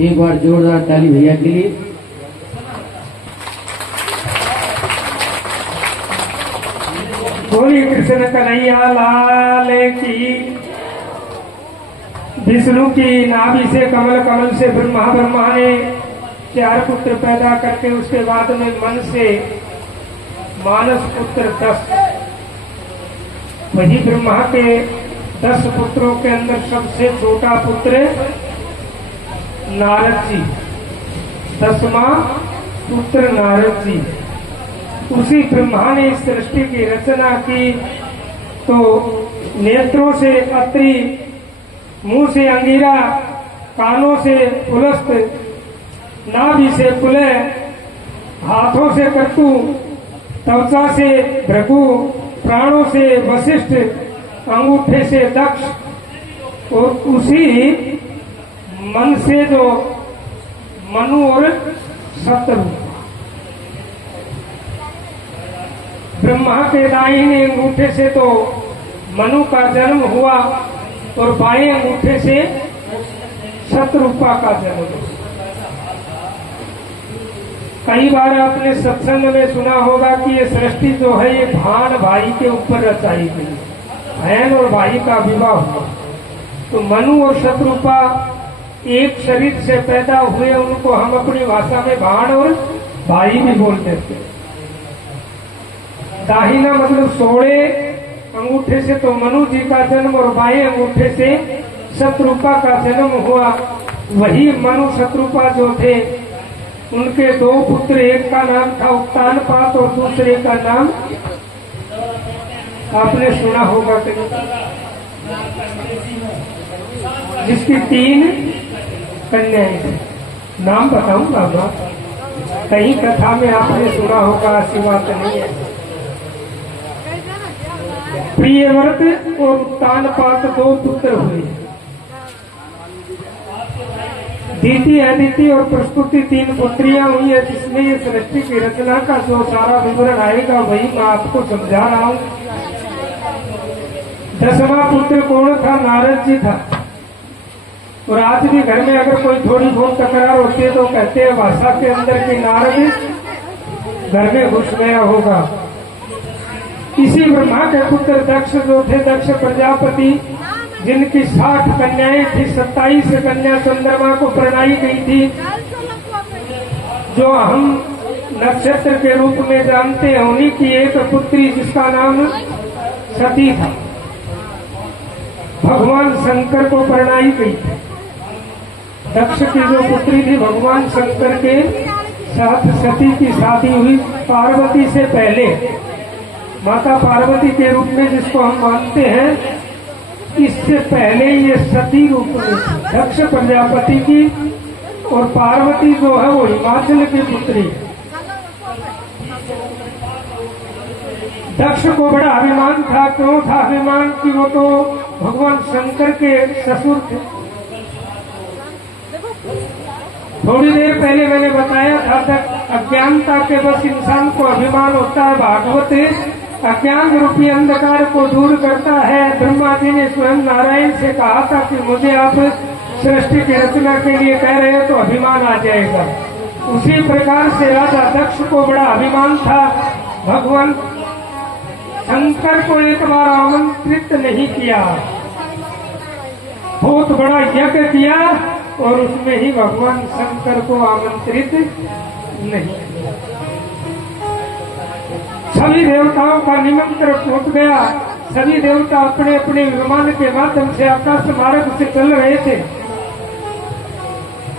एक बार जोरदार ताली भैया के लिए। बोली कृष्ण कन्हैया लाल की। विष्णु की नाभि से कमल, कमल से ब्रह्मा ने 4 पुत्र पैदा करके उसके बाद में मन से मानस पुत्र 10। वही ब्रह्मा के 10 पुत्रों के अंदर सबसे छोटा पुत्र नारद जी, 10वां पुत्र नारद जी। उसी ब्रह्मा ने इस सृष्टि की रचना की तो नेत्रों से अत्रि, मुंह से अंगीरा, कानों से पुलस्त, नाभि से पुलय, हाथों से कर्तु, त्वचा से भृगु, प्राणों से वशिष्ठ, अंगूठे से दक्ष और उसी मन से जो मनु और शत्रु। ब्रह्मा के दाहिने अंगूठे से तो मनु का जन्म हुआ और बाएं अंगूठे से शत्रुपा का जन्म हुआ। कई बार आपने सत्संग में सुना होगा कि ये सृष्टि जो है ये भान भाई के ऊपर रचाई गई। बहन और भाई का विवाह हुआ तो मनु और शत्रुपा एक शरीर से पैदा हुए। उनको हम अपनी भाषा में भान और भाई भी बोलते थे। दाहिना मतलब 16 अंगूठे से तो मनु जी का जन्म और बाएं अंगूठे से शत्रुपा का जन्म हुआ। वही मनु शत्रुपा जो थे उनके 2 पुत्र, एक का नाम था उत्तानपाद और दूसरे का नाम आपने सुना होगा कहीं, जिसकी 3 कन्याएं थी। नाम बताऊंगा मैं, कहीं कथा में आपने सुना होगा, ऐसी बात नहीं है। प्रियव्रत और उत्तानपाद 2 पुत्र हुए। दीति, अदिति और प्रस्तुति 3 पुत्रियां हुई है। जिसमें ये सृष्टि की रचना का जो सारा विवरण आएगा वही मैं आपको समझा रहा हूँ। 10वां पुत्र कौन था? नारद जी था। और आज भी घर में अगर कोई थोड़ी बहुत तकरार होती है तो कहते हैं भाषा के अंदर कि नारद घर में घुस गया होगा। इसी ब्रह्मा के पुत्र दक्ष जो थे, दक्ष प्रजापति, जिनकी 60 कन्याएं थी, 27 कन्या चंद्रमा को प्रणाई गई थी, जो हम नक्षत्र के रूप में जानते हैं। उन्हीं की एक पुत्री जिसका नाम सती था, भगवान शंकर को प्रणाई गई थी। दक्ष की जो पुत्री थी भगवान शंकर के साथ सती की शादी हुई। पार्वती से पहले, माता पार्वती के रूप में जिसको हम मानते हैं, इससे पहले ये सती रूप में दक्ष प्रजापति की। और पार्वती जो है वो हिमाचल की पुत्री। दक्ष को बड़ा अभिमान था। क्यों था अभिमान? कि वो तो भगवान शंकर के ससुर थे। थोड़ी देर पहले मैंने बताया था तक अज्ञानता के बस इंसान को अभिमान होता है। भागवत अज्ञान रूपी अंधकार को दूर करता है। ब्रह्मा जी ने स्वयं नारायण से कहा था कि मुझे आप सृष्टि की रचना के लिए कह रहे हो तो अभिमान आ जाएगा। उसी प्रकार से राजा दक्ष को बड़ा अभिमान था। भगवान शंकर को एक बार आमंत्रित नहीं किया, बहुत बड़ा यज्ञ किया और उसमें ही भगवान शंकर को आमंत्रित नहीं किया। सभी देवताओं का निमंत्रण टूट गया। सभी देवता अपने अपने विमान के माध्यम से आकाश मार्ग से चल रहे थे।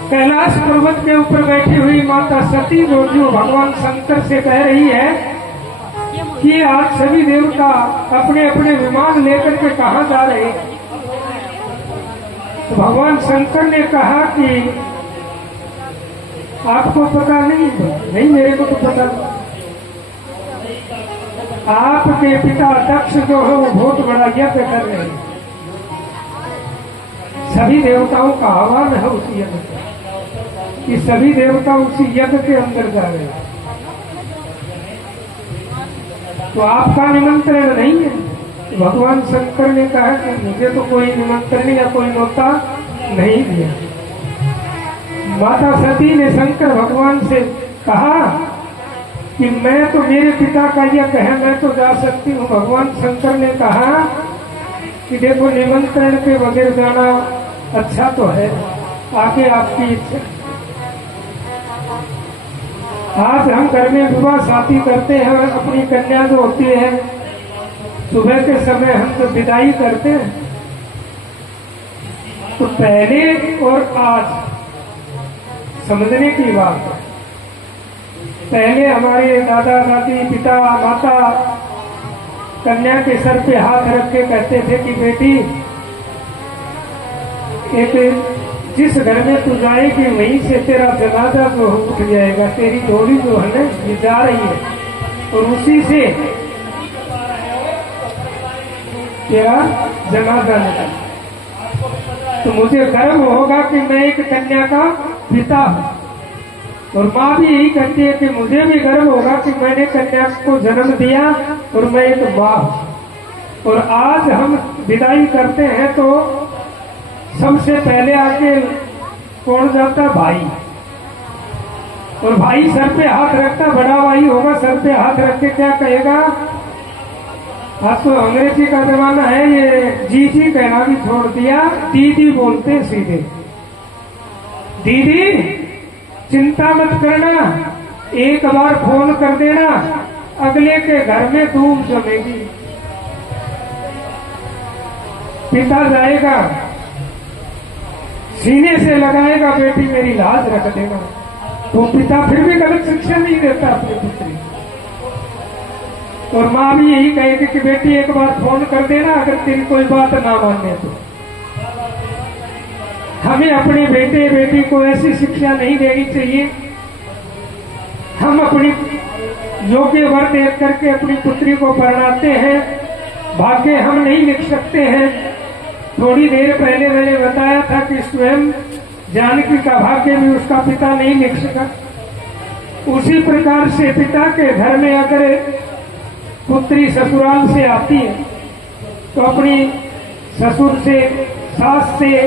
कैलाश पर्वत के ऊपर बैठी हुई माता सती जो भगवान शंकर से कह रही है कि आज सभी देवता अपने अपने विमान लेकर के कहाँ जा रहे हैं। तो भगवान शंकर ने कहा कि आपको पता नहीं, मेरे को तो पता नहीं। आपके पिता दक्ष जो है वो बहुत बड़ा यज्ञ कर रहे हैं। सभी देवताओं का आह्वान है उस यज्ञ में कि सभी देवता उसी यज्ञ के अंदर जा रहे हैं। तो आपका निमंत्रण नहीं है। भगवान शंकर ने कहा कि मुझे तो कोई निमंत्रण या कोई न्योता नहीं दिया। माता सती ने शंकर भगवान से कहा कि मैं तो, मेरे पिता का यज्ञ है, मैं तो जा सकती हूँ। भगवान शंकर ने कहा कि देखो, निमंत्रण के बगैर जाना अच्छा तो है, आगे आपकी इच्छा। आज हम घर में विवाह शादी करते हैं और अपनी कन्या जो होती है, सुबह के समय हम तो विदाई करते हैं। तो पहले और आज समझने की बात है। पहले हमारे दादा दादी, पिता माता कन्या के सर पे हाथ रख के कहते थे कि बेटी, एक जिस घर में तू जाएगी वहीं से तेरा जनाजा जो उठ जाएगा, तेरी डोली जो है ना ये जा रही है, और उसी से तेरा जनाजा निकल। तो मुझे गर्व होगा कि मैं एक कन्या का पिता हूं। और माँ भी यही कहती है कि मुझे भी गर्व होगा कि मैंने कन्या को जन्म दिया और मैं एक माँ हूं। और आज हम विदाई करते हैं तो सबसे पहले आके कौन जाता? भाई। और भाई सर पे हाथ रखता, बड़ा भाई होगा, सर पे हाथ रख के क्या कहेगा? आज तो अंग्रेजी का जमाना है, ये जी कहना भी छोड़ दिया, दीदी बोलते सीधे। दीदी चिंता मत करना, एक बार फोन कर देना, अगले के घर में धूम जमेगी। पिता जाएगा, सीने से लगाएगा, बेटी मेरी लाज रख देना। तो पिता फिर भी गलत शिक्षा नहीं देता अपनी पुत्री। और माँ भी यही कहेगी कि बेटी एक बार फोन कर देना, अगर तेरी कोई बात ना माने तो। हमें अपने बेटे बेटी को ऐसी शिक्षा नहीं देनी चाहिए। हम अपनी योग्य वर देख करके अपनी पुत्री को परिणाते हैं, भाग्य हम नहीं लिख सकते हैं। थोड़ी देर पहले मैंने बताया था कि स्वयं जानकी का भाग्य भी उसका पिता नहीं लिख सका। उसी प्रकार से पिता के घर में अगर पुत्री ससुराल से आती है तो अपनी ससुर से, सास से,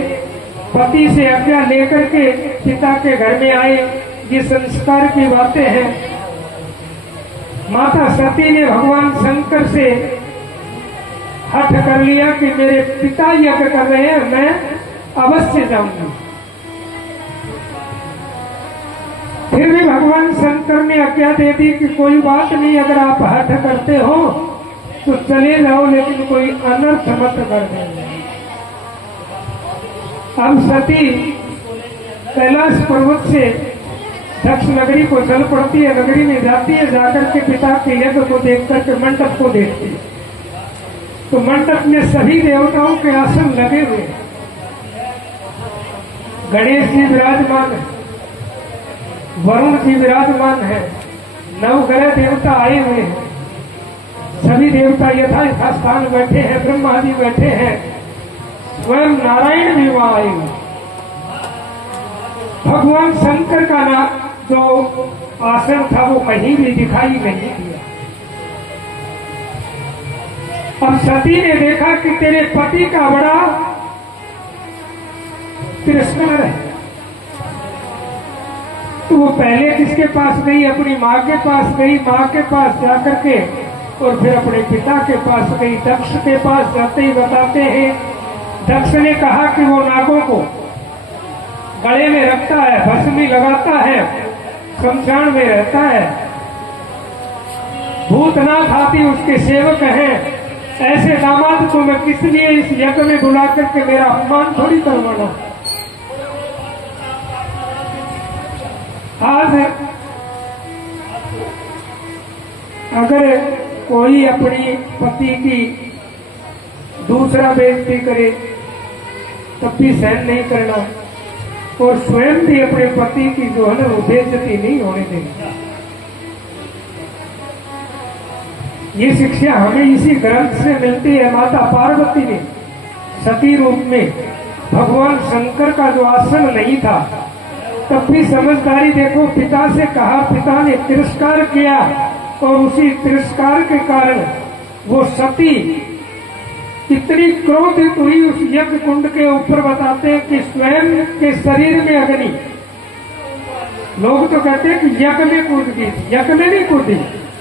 पति से आज्ञा लेकर के पिता के घर में आए, ये संस्कार की बातें हैं। माता सती ने भगवान शंकर से हठ कर लिया कि मेरे पिता यज्ञ कर रहे हैं, मैं अवश्य जाऊंगी। फिर भी भगवान शंकर ने आज्ञा दे दी कि कोई बात नहीं, अगर आप हठ करते हो तो चले जाओ, लेकिन कोई अनर्थ मत कर देना। अब सती कैलाश पर्वत से दक्ष नगरी को चल पड़ती है, नगरी में जाती है, जाकर के पिता के यज्ञ को देख करके मंडप को देखती है। तो मंडप में सभी देवताओं के आसन लगे हुए, गणेश जी विराजमान है, वरुण जी विराजमान है, नवग्रह देवता आए हुए हैं, सभी देवता यथा स्थान बैठे हैं, ब्रह्मा जी बैठे हैं, स्वयं नारायण भी वहां आए हुए। भगवान शंकर का ना जो आसन था वो कहीं भी दिखाई नहीं दिया। अब सती ने देखा कि तेरे पति का बड़ा तिरस्कार है, तो वो पहले किसके पास गई? अपनी माँ के पास गई। माँ के पास जाकर के और फिर अपने पिता के पास गई। दक्ष के पास जाते ही बताते हैं, दक्ष ने कहा कि वो नागों को गले में रखता है, भस्मी लगाता है, शमशान में रहता है, भूतनाथ आदि उसके सेवक हैं। ऐसे दामाद को मैं किस लिए इस यज्ञ में बुला करके मेरा अपमान थोड़ी करवाना। आज अगर कोई अपनी पति की दूसरा बेइज्जती करे तब भी सहन नहीं करना, और स्वयं भी अपने पति की जो है ना वो बेइज्जती नहीं होने देगी। ये शिक्षा हमें इसी ग्रंथ से मिलती है। माता पार्वती ने सती रूप में भगवान शंकर का जो आसन नहीं था, तब भी समझदारी देखो, पिता से कहा, पिता ने तिरस्कार किया, और उसी तिरस्कार के कारण वो सती कितनी क्रोधित हुई उस यज्ञ कुंड के ऊपर। बताते हैं कि स्वयं के शरीर में अग्नि लोग तो कहते हैं कि यज्ञ में कूद गई, यज्ञ में नहीं कूदी,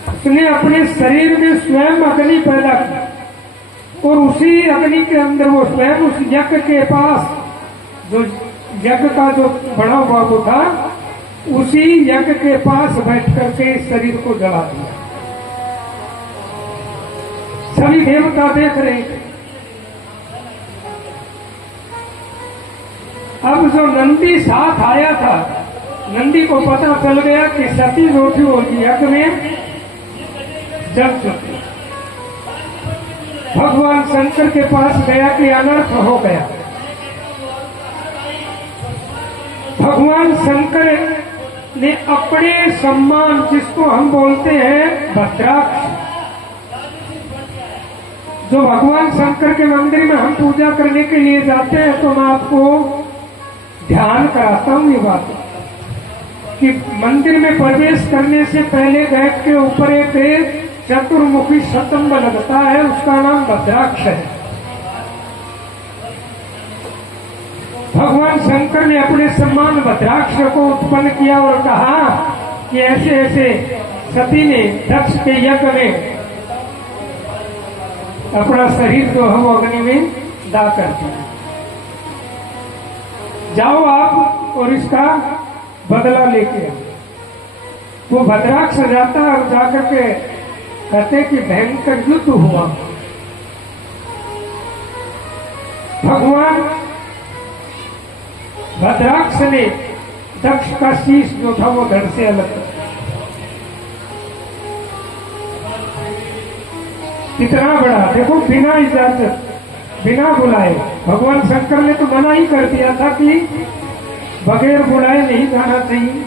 उसने अपने शरीर में स्वयं अग्नि पैदा की और उसी अग्नि के अंदर वो स्वयं उस यज्ञ के पास जो यज्ञ का जो बड़ा हुआ वो था, उसी यज्ञ के पास बैठ करके इस शरीर को जला दिया। सभी देवता देख रहे थे। अब जो नंदी साथ आया था, नंदी को पता चल गया कि सती जो थी वो यज्ञ में जल चुकी। भगवान शंकर के पास गया कि अनर्थ हो गया। भगवान शंकर ने अपने सम्मान, जिसको हम बोलते हैं भद्राक्ष, जो भगवान शंकर के मंदिर में हम पूजा करने के लिए जाते हैं, तो मैं आपको ध्यान कराता हूं ये बात कि मंदिर में प्रवेश करने से पहले गेट के ऊपर एक चतुर्मुखी स्तंभ लगता है, उसका नाम भद्राक्ष है। भगवान शंकर ने अपने सम्मान भद्राक्ष को उत्पन्न किया और कहा कि ऐसे ऐसे सती ने दक्ष के यज्ञ में अपना शरीर जो है वो अग्नि में दाह कर दिया। जाओ आप और इसका बदला लेके आओ। वो भद्राक्ष जाता है और जाकर के कहते कि भयंकर युद्ध हुआ। भगवान भद्राक्ष ने दक्ष का शीश जो था वो धड़ से अलग कर दिया। कितना बड़ा, देखो, बिना इजाजत, बिना बुलाए। भगवान शंकर ने तो मना ही कर दिया था कि बगैर बुलाए नहीं जाना चाहिए।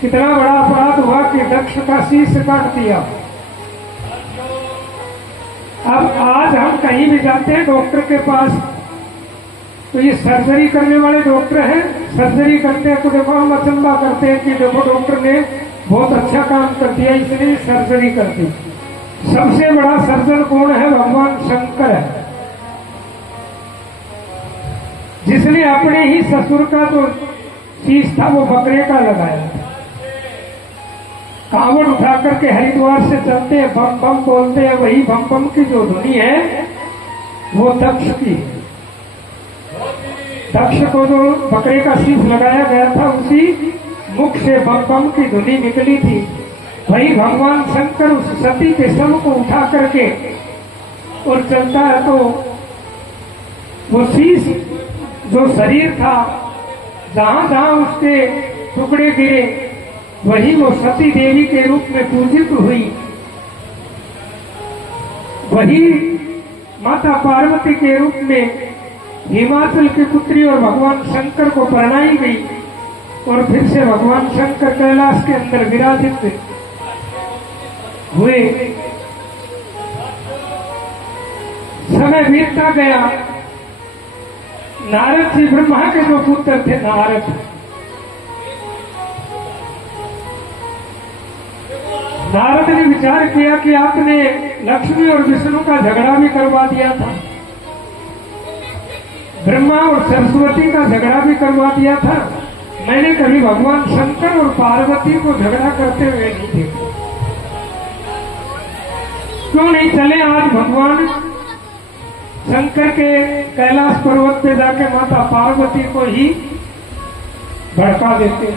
कितना बड़ा अपराध हुआ कि दक्ष का शीश काट दिया। अब आज हम कहीं भी जाते हैं डॉक्टर के पास, तो ये सर्जरी करने वाले डॉक्टर हैं, सर्जरी करते हैं तो देखो हम अचंबा करते हैं कि देखो डॉक्टर ने बहुत अच्छा काम कर दिया, इसलिए सर्जरी कर दी। सबसे बड़ा सर्जन कौन है? भगवान शंकर है, जिसने अपने ही ससुर का जो शीश था वो बकरे का लगाया। कांवड़ उठा करके हरिद्वार से चलते हैं, बम बम बोलते हैं, वही बम बम की जो ध्वनि है वो दक्ष की है। दक्ष को जो बकरे का शीश लगाया गया था उसी मुख से बम बम की ध्वनि निकली थी। वही भगवान शंकर उस सती के शव को उठा करके और चलता है, तो वो शीश जो शरीर था, जहां जहां उसके टुकड़े गिरे, वही वो सती देवी के रूप में पूजित हुई। वही माता पार्वती के रूप में हिमाचल की पुत्री और भगवान शंकर को परणाई गई और फिर से भगवान शंकर कैलाश के अंदर विराजित हुए। समय बीतता गया। नारद जी ब्रह्मा के जो पुत्र थे, नारद ने विचार किया कि आपने लक्ष्मी और विष्णु का झगड़ा भी करवा दिया था, ब्रह्मा और सरस्वती का झगड़ा भी करवा दिया था, मैंने कभी भगवान शंकर और पार्वती को झगड़ा करते हुए नहीं देखा। क्यों नहीं चले आज भगवान शंकर के कैलाश पर्वत पे जाके माता पार्वती को ही भड़का देते।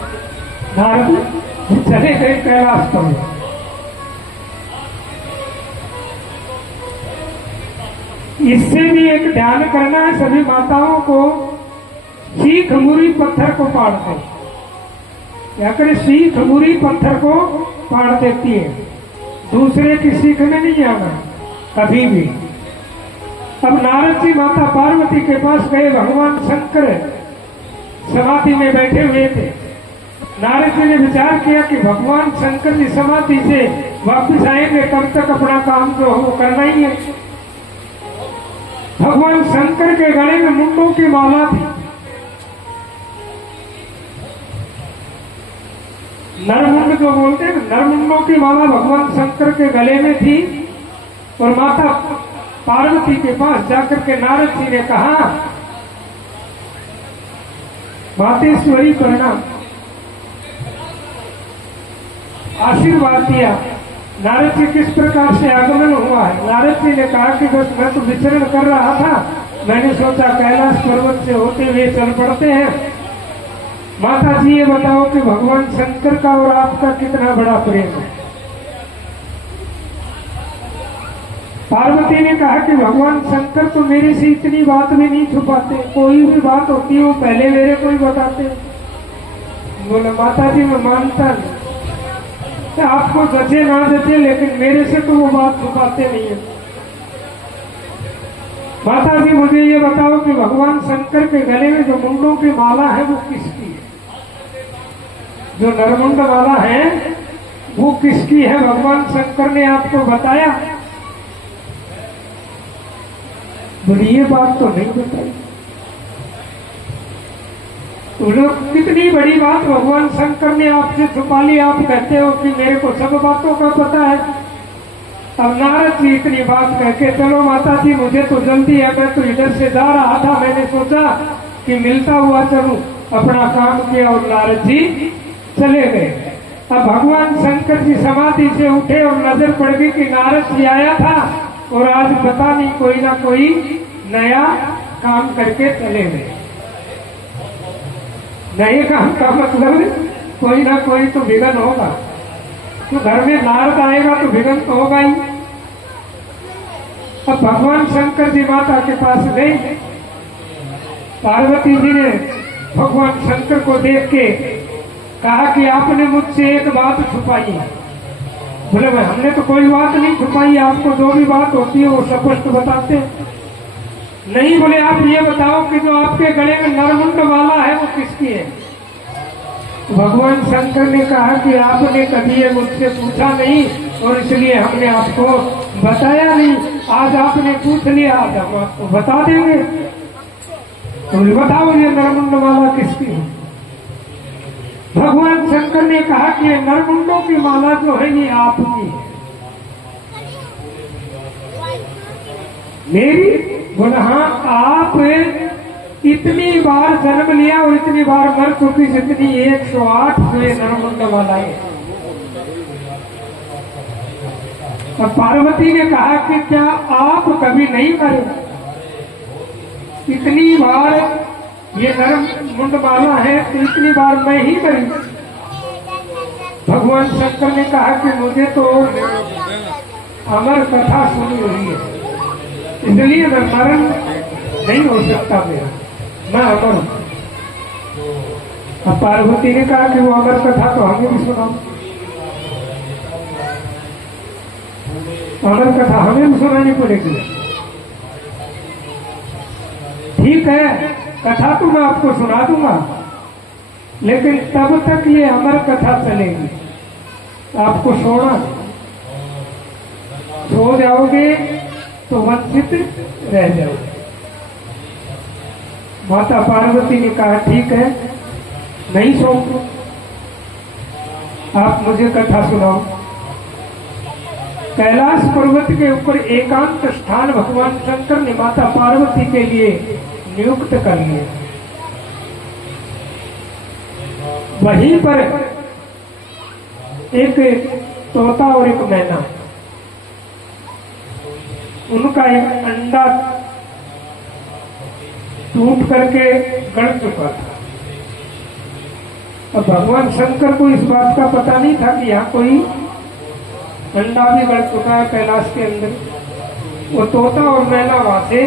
नारद चले गए कैलाश पर्वत। इससे भी एक ध्यान करना है सभी माताओं को, सीख मुरी पत्थर को पाड़ दे, या करे सीख मुरी पत्थर को पाड़ देती है, दूसरे की सीख में नहीं आना कभी भी। अब नारद जी माता पार्वती के पास गए, भगवान शंकर समाधि में बैठे हुए थे। नारद जी ने विचार किया कि भगवान शंकर जी समाधि से वापस आएंगे, तब तक अपना काम जो हो वो करना ही है। भगवान शंकर के गले में मुंडों की माला थी, नरमुंड जो बोलते हैं, नरमुंडों की माला भगवान शंकर के गले में थी। और माता पार्वती के पास जाकर के नारद जी ने कहा, मातेश्वरी प्रणाम, आशीर्वाद दिया। नारद जी किस प्रकार से आगमन हुआ है। नारद जी ने कहा कि बस मैं तो विचरण कर रहा था, मैंने सोचा कैलाश पर्वत से होते हुए चल पड़ते हैं। माता जी ये बताओ कि भगवान शंकर का और आपका कितना बड़ा प्रेम है। पार्वती ने कहा कि भगवान शंकर तो मेरे से इतनी बात भी नहीं छुपाते, कोई भी बात होती है वो पहले मेरे को ही बताते। बोले माता जी मैं मानता नहीं, आपको जचे ना जचे, लेकिन मेरे से तो वो बात छुपाते नहीं है। माता जी मुझे ये बताओ कि भगवान शंकर के गले में जो मुंडों की माला है वो किसकी है? जो नरमुंड माला है वो किसकी है? भगवान शंकर ने आपको बताया? बोली ये बात तो नहीं बताई। तो लोग कितनी बड़ी बात भगवान शंकर ने आपसे छुपा ली। आप कहते हो कि मेरे को सब बातों का पता है। अब नारद जी इतनी बात कह के चलो माता जी मुझे तो जल्दी है, मैं तो इधर से जा रहा था, मैंने सोचा कि मिलता हुआ चलूं, अपना काम किया और नारद जी चले गए। अब भगवान शंकर जी समाधि से उठे और नजर पड़ गई कि नारद जी आया था और आज पता नहीं कोई ना कोई नया काम करके चले गए। नए काम का मतलब कोई ना कोई तो विघन होगा। तो घर में नारद आएगा तो विघन तो होगा ही। अब भगवान शंकर जी माता के पास गए। पार्वती जी ने भगवान शंकर को देख के कहा कि आपने मुझसे एक बात छुपाई है। बोले भाई हमने तो कोई बात नहीं छुपाई, आपको जो भी बात होती है वो स्पष्ट बताते नहीं। बोले आप ये बताओ कि जो आपके गले में नरमुंड माला है वो किसकी है? भगवान शंकर ने कहा कि आपने कभी ये मुझसे पूछा नहीं और इसलिए हमने आपको बताया नहीं। आज आपने पूछ लिया, आज हम आपको बता देंगे। तो बताओ ये नरमुंड माला किसकी है? भगवान शंकर ने कहा कि ये नरमुंडों की माला जो है ये आपकी है। मेरी? बोला हाँ, आप इतनी बार जन्म लिया और इतनी बार मर चुकी जितनी 108 नरमुंड मालाएं। और पार्वती ने कहा कि क्या आप कभी नहीं मरे? इतनी बार ये नरमुंड माला है तो इतनी बार मैं ही मरी। भगवान शंकर ने कहा कि मुझे तो अमर कथा सुनी हुई है, इसलिए मैं मरण नहीं हो सकता मेरा, मैं अमर हूं। अब पार्वती ने कहा कि वो अमर कथा तो हमें भी सुनाओ। अमर कथा हमें भी सुनानी पड़ेगी। ठीक है, कथा तो मैं आपको सुना दूंगा, लेकिन तब तक ये अमर कथा चलेगी। आपको सोना, सो जाओगे तो वंचित रह जाओगे। माता पार्वती ने कहा ठीक है, नहीं सोऊंगा, आप मुझे कथा सुनाओ। कैलाश पर्वत के ऊपर एकांत स्थान भगवान शंकर ने माता पार्वती के लिए नियुक्त कर लिए। वहीं पर एक तोता और एक मैना, उनका एक अंडा टूट करके गड़ चुका था। और भगवान शंकर को इस बात का पता नहीं था कि यहाँ कोई अंडा भी गड़ चुका है कैलाश के अंदर। वो तोता और मैना वहां से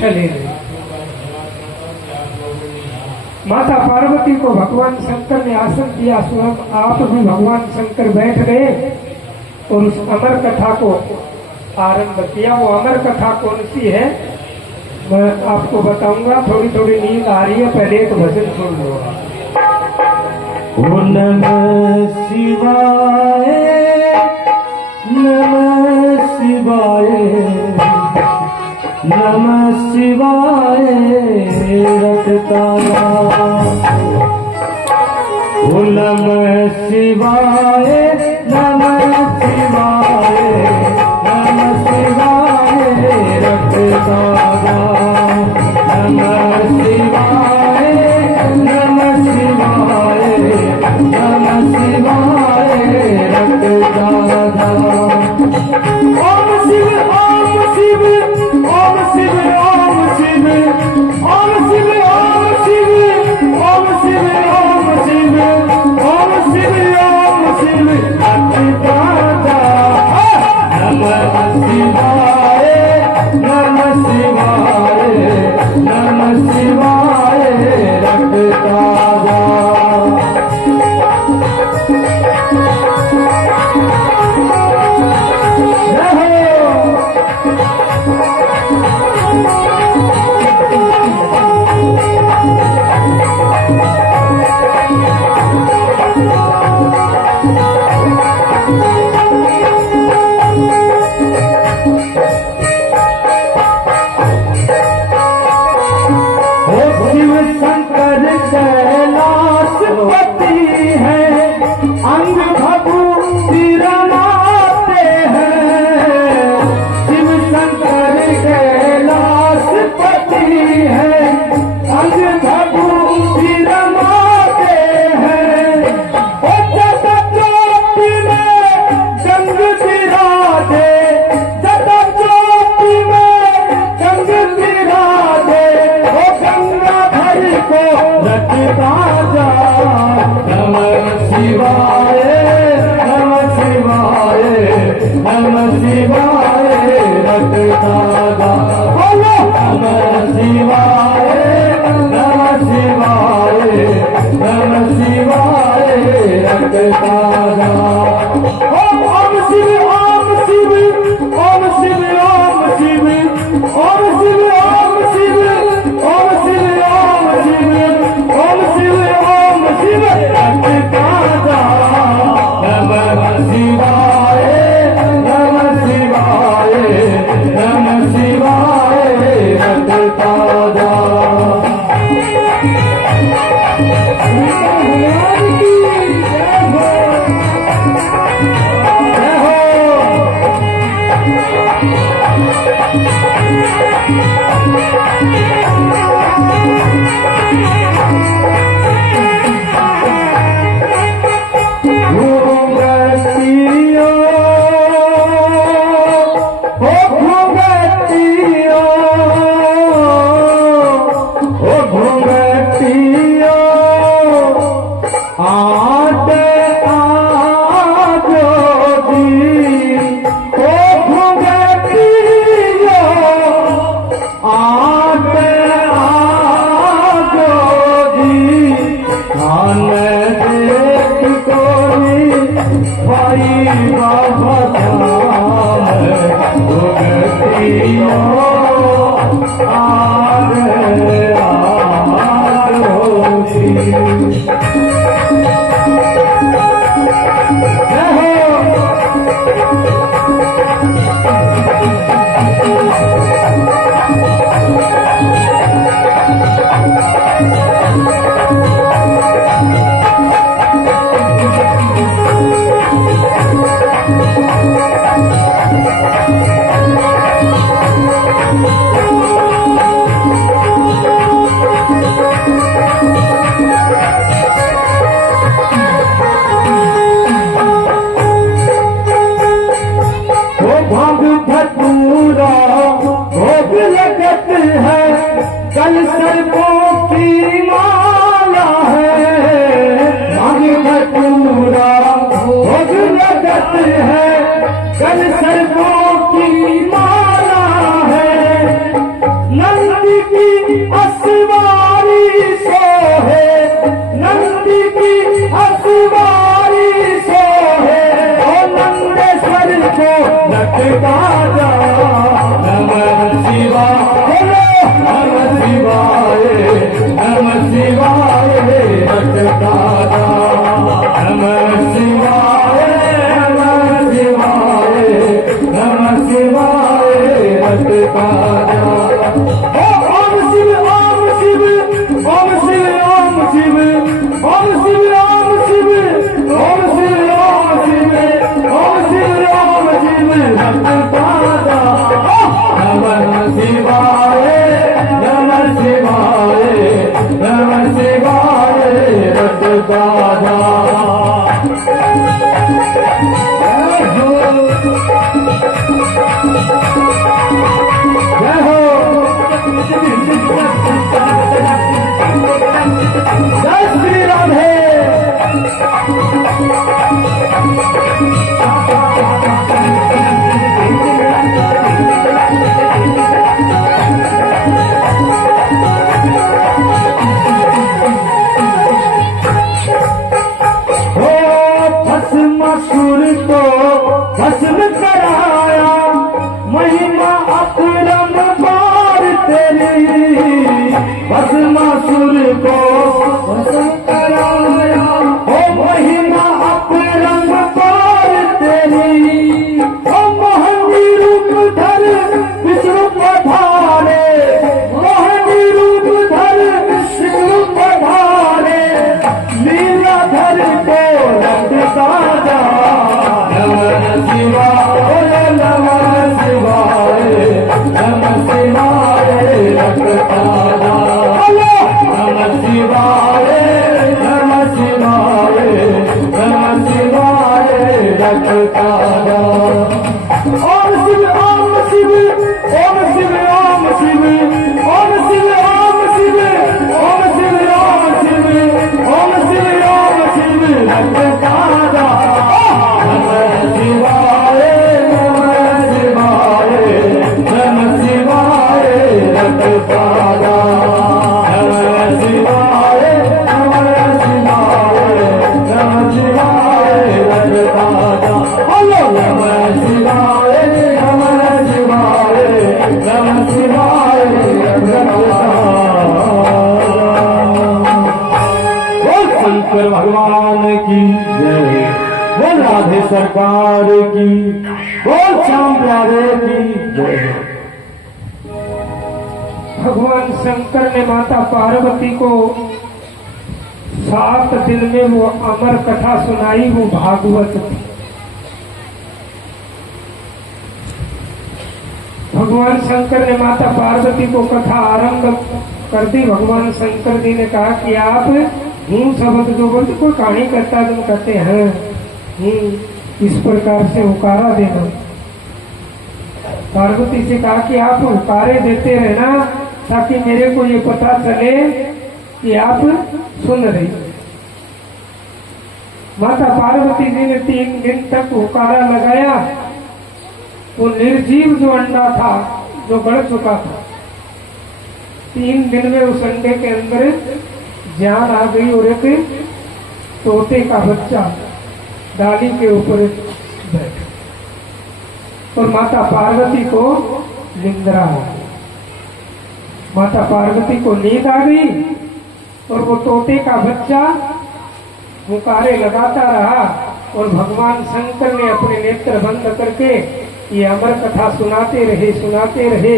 चले गए। माता पार्वती को भगवान शंकर ने आसन दिया, स्वयं आप भी भगवान शंकर बैठ गए और उस अमर कथा को आरंभ किया। वो अमर कथा कौन सी है मैं आपको बताऊंगा। थोड़ी थोड़ी नींद आ रही है, पहले एक भजन सुन लो। ओ नमः शिवाय, नमः शिवाय, नमः शिवाय रटता। ओ नमः शिवाय, नमः शिवाय, नमः शिवाय रटता। नमः शिवाय, नमः शिवाय, नमः शिवाय ताजा बोलो नमः शिवाय नमः शिवाय नमः शिवाय रक्त ताजा ओम शिव ओम शिव ओम शिव ओम शिव ओम शिव ओम शिव ओम शिव ओम शिव ओम शिव ओम शिव रक्त ताजा नमः शिवाय नमः शिवाय नमः शिवाय रक्त ताजा कल सर्पों की माला है भाग भटूरा भोग लगत है कल सर्पों की माला है नंदी की असवारी सोहे नंदी की असवारी सोहे ओ नंदेश्वर को लटका जा नमः शिवाय नमः शिवाय नमः शिवाय रक्त ताजा नमः शिवाय नमः शिवाय नमः शिवाय रक्त ताजा ओम शिव ओम शिव ओम शिव ओम शिव ओम शिव ओम शिव ओम शिव ओम शिव ओम शिव ओम शिव रक्त ताजा नमः शिवाय नमः शिवाय नमः शिवाय रक्त ताजा जय हो जय श्री राधे भगवान की जय, बोल राधे सरकार की, बोल श्याम प्यारे की जय। भगवान शंकर ने माता पार्वती को 7 दिन में वो अमर कथा सुनाई, वो भागवत थी। भगवान शंकर ने माता पार्वती को कथा आरंभ कर दी। भगवान शंकर जी ने कहा कि आप शब्द जो बोलते कोई कहानी करता तुम कहते हैं इस प्रकार से हुकारा देना। पार्वती से कहा कि आप हुकारे देते रहना ताकि मेरे को ये पता चले कि आप सुन रही। माता पार्वती जी ने 3 दिन तक हुकारा लगाया। वो निर्जीव जो अंडा था जो गड़ चुका था, 3 दिन में उस अंडे के अंदर जान आ गई और एक तोते का बच्चा डाली के ऊपर बैठा और माता पार्वती को निंद्रा आ गई। माता पार्वती को नींद आ गई और वो तोते का बच्चा हुकारे लगाता रहा और भगवान शंकर ने अपने नेत्र बंद करके ये अमर कथा सुनाते रहे।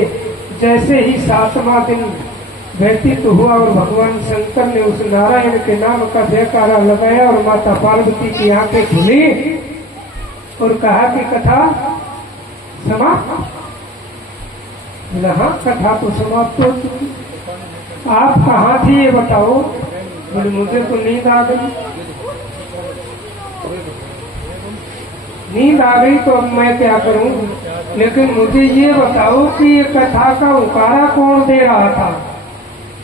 जैसे ही 7वां दिन व्यतीत हुआ और भगवान शंकर ने उस नारायण के नाम का जयकारा लगाया और माता पार्वती की आंखें खुली और कहा कि कथा समाप्त। कथा तो समाप्त हो चुकी, आप कहाँ थी ये बताओ। बोले मुझे तो नींद आ गई। नींद आ गई तो अब मैं क्या करूं, लेकिन मुझे ये बताओ कि ये कथा का हुकारा कौन दे रहा था।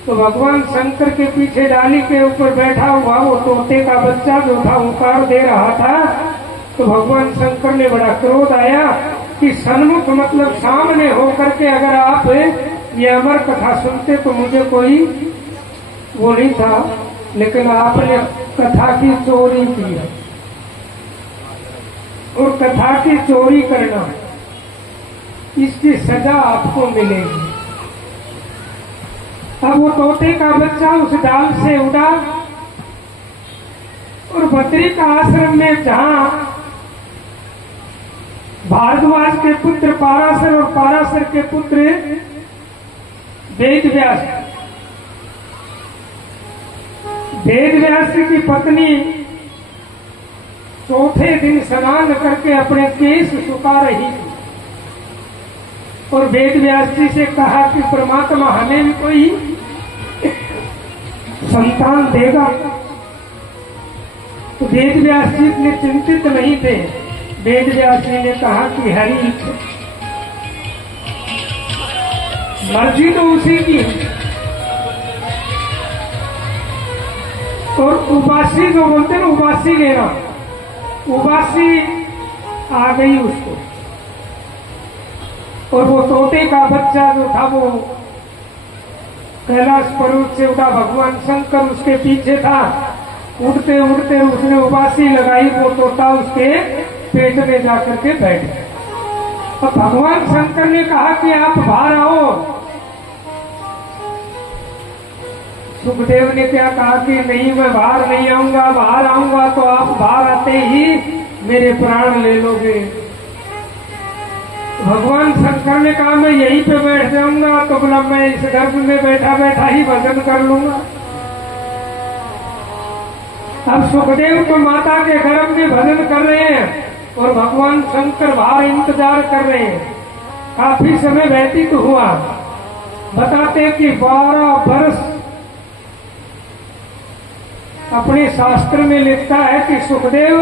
तो भगवान शंकर के पीछे डाली के ऊपर बैठा हुआ वो तोते का बच्चा जो था हुकार दे रहा था। तो भगवान शंकर ने बड़ा क्रोध आया कि सन्मुख मतलब सामने होकर के अगर आप ये अमर कथा सुनते तो मुझे कोई वो नहीं था, लेकिन आपने कथा की चोरी की है और कथा की चोरी करना इसकी सजा आपको मिलेगी। अब वो तोते का बच्चा उस डाल से उड़ा और बद्री का आश्रम में जहां भारद्वाज के पुत्र पाराशर और पाराशर के पुत्र वेदव्यास, वेदव्यास की पत्नी 4थे दिन स्नान करके अपने केश सुखा रही थी और वेदव्यास जी से कहा कि परमात्मा हमें भी कोई संतान देगा। तो वेदव्यास जी इतने चिंतित नहीं थे। वेदव्यास जी ने कहा कि हरि मर्जी तो उसी की, और उबासी जो बोलते हैं उबासी लेना, उबासी आ गई उसको और वो तोते का बच्चा जो था वो कैलाश पर्वत से उठा। भगवान शंकर उसके पीछे था। उड़ते उड़ते उसने उबासी लगाई, वो तोता उसके पेट में जाकर के बैठ गया। तो भगवान शंकर ने कहा कि आप बाहर आओ। सुखदेव ने क्या कहा कि नहीं मैं बाहर नहीं आऊंगा, बाहर आऊंगा तो आप बाहर आते ही मेरे प्राण ले लोगे। भगवान शंकर ने कहा मैं यहीं पे बैठ जाऊंगा। तो बोला मैं इस गर्भ में बैठा बैठा ही भजन कर लूंगा। अब सुखदेव तो माता के गर्भ में भजन कर रहे हैं और भगवान शंकर बाहर इंतजार कर रहे हैं। काफी समय व्यतीत हुआ। बताते कि 12 वर्ष अपने शास्त्र में लिखता है कि सुखदेव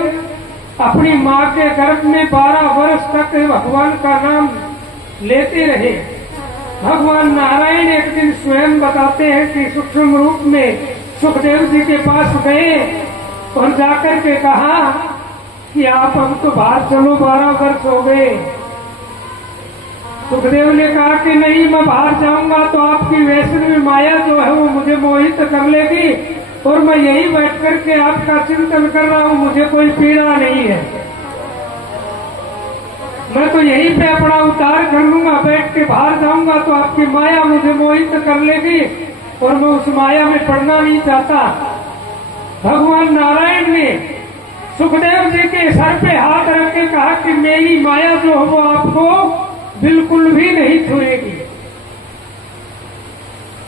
अपनी माँ के गर्भ में 12 वर्ष तक भगवान का नाम लेते रहे। भगवान नारायण एक दिन स्वयं बताते हैं कि सूक्ष्म रूप में सुखदेव जी के पास गए और जाकर के कहा कि आप अब तो बाहर चलो, 12 वर्ष हो गए। सुखदेव ने कहा कि नहीं मैं बाहर जाऊंगा तो आपकी वैष्णवी माया जो है वो मुझे मोहित कर लेगी और मैं यही बैठ करके आपका चिंतन कर रहा हूं, मुझे कोई पीड़ा नहीं है। मैं तो यहीं पे अपना उद्धार कर लूंगा, बैठ के बाहर जाऊंगा तो आपकी माया मुझे मोहित कर लेगी और मैं उस माया में पड़ना नहीं चाहता। भगवान नारायण ने सुखदेव जी के सर पे हाथ रख के कहा कि मेरी माया जो है वो आपको बिल्कुल भी नहीं छुएगी।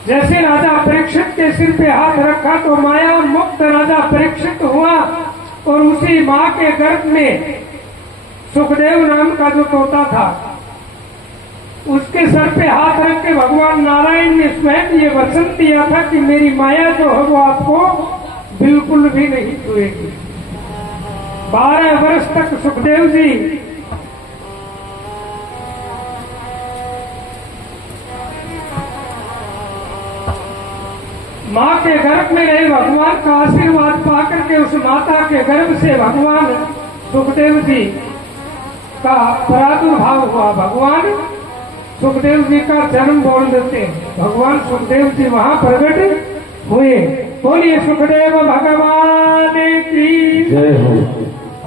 जैसे राजा परीक्षित के सिर पे हाथ रखा तो माया मुक्त राजा परीक्षित हुआ और उसी मां के गर्भ में सुखदेव नाम का जो तोता था उसके सर पे हाथ रख के भगवान नारायण ने स्वयं ये वचन दिया था कि मेरी माया जो है वो आपको बिल्कुल भी नहीं छुएगी। 12 वर्ष तक सुखदेव जी मां के गर्भ में रहे। भगवान का आशीर्वाद पाकर के उस माता के गर्भ से भगवान सुखदेव जी का प्रादुर्भाव हुआ। भगवान सुखदेव जी का जन्म बोल देते हैं। भगवान सुखदेव जी वहां प्रकट हुए। बोलिए सुखदेव भगवान की जय हो।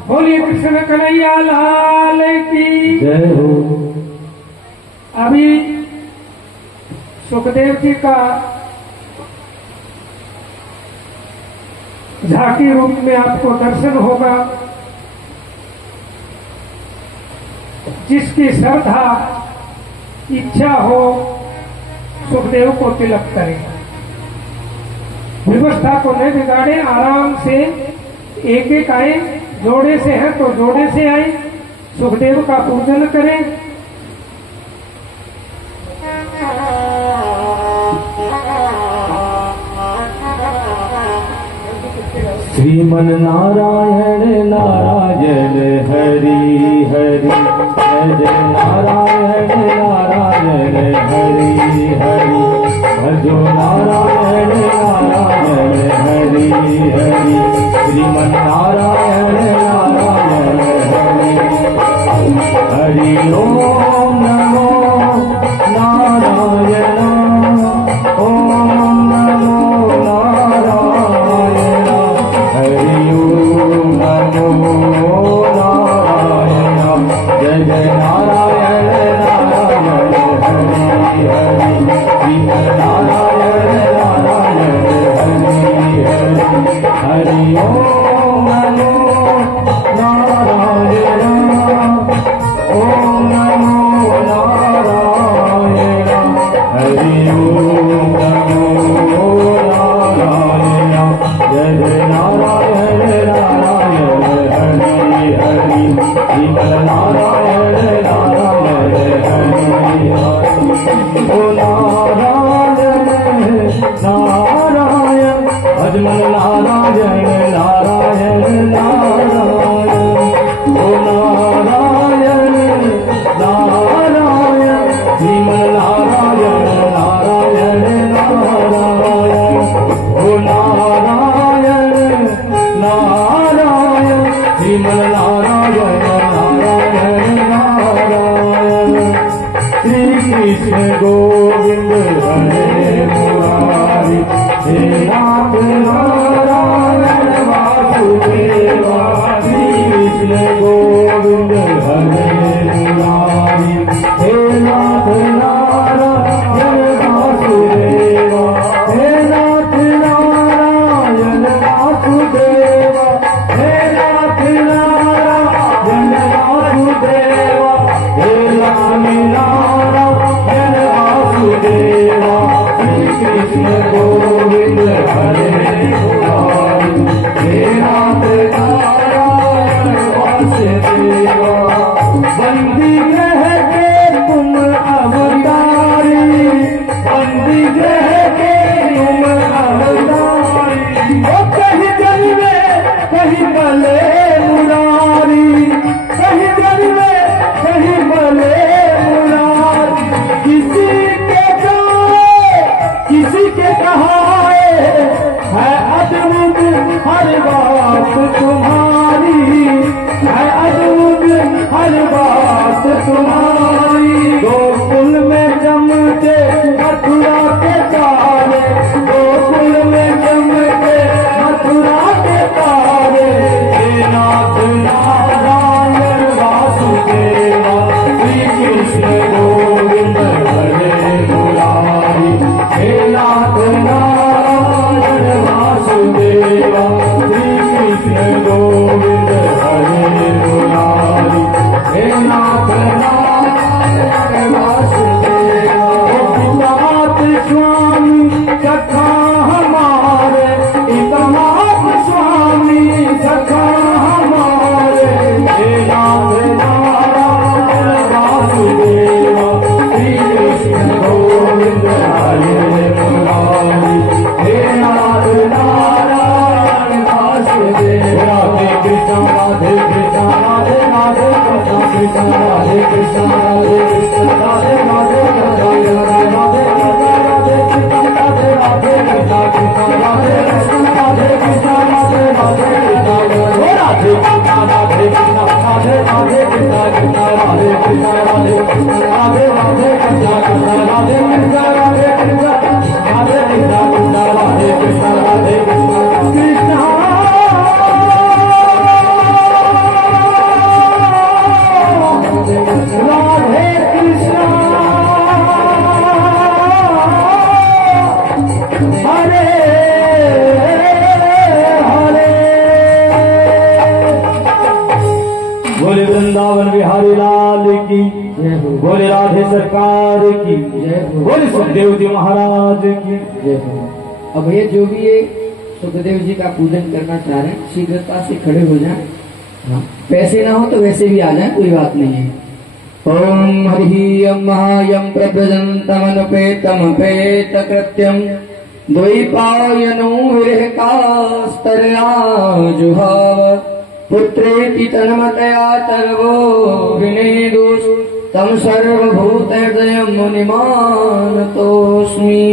बोलिए कृष्ण कन्हैया लाल की जय हो। अभी सुखदेव जी का झांकी रूप में आपको दर्शन होगा। जिसकी श्रद्धा इच्छा हो सुखदेव को तिलक करें। व्यवस्था को नहीं बिगाड़े, आराम से एक एक आए। जोड़े से है तो जोड़े से आए, सुखदेव का पूजन करें। श्रीमन नारायण नारायण हरि हरि, जय जय नारायण नारायण हरि हरि, भजो नारायण नारायण हरि हरि, श्रीमन नारायण नारायण हरि हरि। ओम नमो नारायण, ओम नमो नारायण, हरि ओम नमो नारायण, जय जय नारायण नारायण हरि हरि, श्रीमन नारायण नारायण हरि हरि, हरि ओम नमो नारायण, ओम नमो नारायण, हरि ओम नमो नारायण, जय जय नारायण नारायण हरि हरि, श्रीमन नारायण नारायण हरि हरि। ओ नारायण नारायण, भजमन नारायण नारायण नारायण, ओ नारायण नारायण, श्रीमन नारायण नारायण नारायण, ओ नारायण नारायण, श्रीमन नारायण नारायण नारायण। श्री कृष्ण गोविंद हरे मुरारी, हे नाथ नारायण वासुदेवा, श्री कृष्ण गोविंद हरे मुरारी, हे नाथ नारायण वासुदेवा, हे नाथ नारायण वासुदेवा, हे नाथ नारायण वासुदेवा, हे लक्ष्मी नारायण वासुदेवा, श्री कृष्ण गोविंद हरे मुरारी, हे नाथ नारायण वासुदेवा। बंदी ग्रह के तुम अवतारी, बंदी ग्रह के तुम अवतारी, ओ कहीं जल में कहीं बले मुरारी, कहीं जल में कहीं बले मुरारी, किसी के गाए किसी के कहाए, है अद्भुत हर बात तुम्हारी, है अद्भुत हर बात तुम्हारी। गोकुल में जमते मथुरा के तारे, गोकुल में जमते मथुरा के तारे, हे नाथ नारायण वासुदेवा, श्री कृष्ण गोविंद हरे मुरारी, हे नाथ नारायण वासुदेवा, बोले राधे सरकार की जय, बोले सुखदेव जी महाराज की जय। अब ये जो भी ये सुखदेव जी का पूजन करना चाह रहे हैं शीघ्रता से खड़े हो जाएं। हाँ, पैसे ना हो तो वैसे भी आ जाएं, कोई बात नहीं है। ओम हरि महायम प्रव्रजन्तमनुपेतमपेत कृत्यम द्वैपायनो विरहकास्तरया जुहाव पुत्रेति तन्मतया तर्वो विनेदुस् तम सर्वभूतहृदयं मुनिमानतोऽस्मि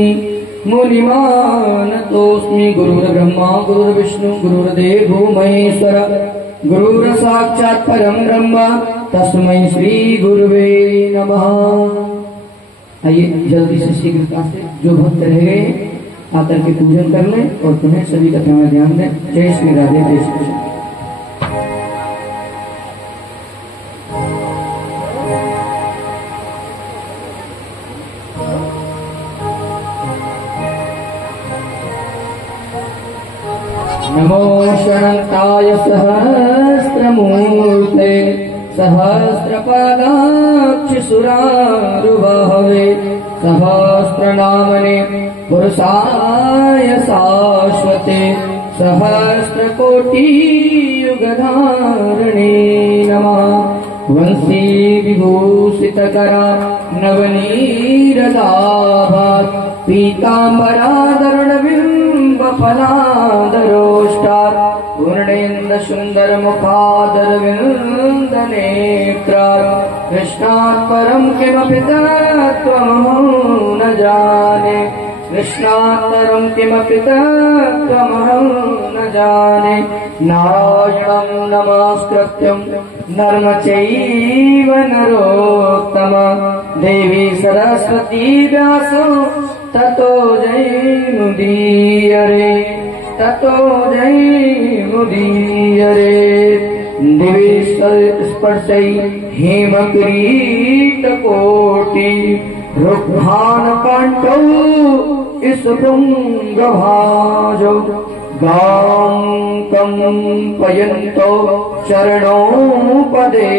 गुरुर्ब्रह्मा गुरुर्विष्णु गुरुर्देवो महेश्वर गुरुर्साक्षात् परं ब्रह्म तस्मै श्री गुरुवे नमः। आइए जल्दी से शीघ्रता से जो भक्त रह गए आकर के पूजन कर लें और पुनः सभी कथा में ध्यान दें। जय श्री राधे जय श्री कृष्ण। नमो शरन्ताय सहस्रमूर्ते सहस्रपादाक्षिसुरारुबाहवे सहस्रनामने पुरुषाय शाश्वते सहस्रकोटियुगधारिणे नमः। वंशी विभूषितकरा नवनीरदाभात् पीताम्बरादरुणबिम्बफलादरोष्टात् पूर्णेन्दुसुन्दरमुखादरविन्दनेत्रात् कृष्णात् परं किमपि तत्त्वमहं न जाने कृष्णात् परं किमपि तत्त्वमहं न जाने। नारायणं नमस्कृत्यं नरं चैव नरोत्तमं देवी सरस्वती व्यासो ततो जयमुदीरये ततो जयमुदीरये। दिवि स्पर्शै हेमकिरीटकोटि रुक्मानकाण्ठौ स्फुङ्गभाजौ गां कम्पयन्तो चरणौ पदे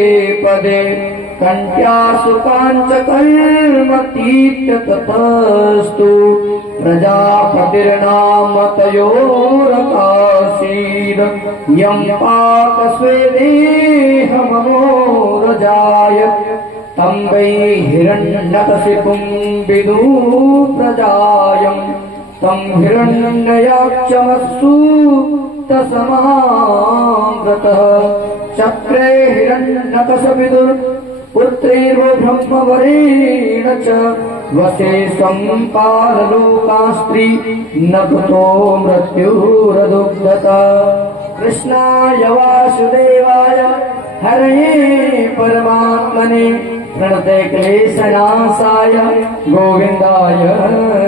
पदे कण्ठ्यासु काञ्चकर्मतीत्य ततस्तु प्रजापतिर्नाम तयोरकासीद यं पाकस्वेदेहममोरजाय तं वै हिरण्यकशिपुं विदुप्रजायम् तं हिरण्ययाक्षमस्सु तसमाव्रतः चक्रे हिरण्यकशविदुर्पुत्रेर्वो ब्रह्मवरेण च वसे सम्पादलोकास्त्री न कुतो मृत्युरदुग्धता। कृष्णाय वासुदेवाय हरये परमात्मने प्रणते क्लेशनाशाय गोविन्दाय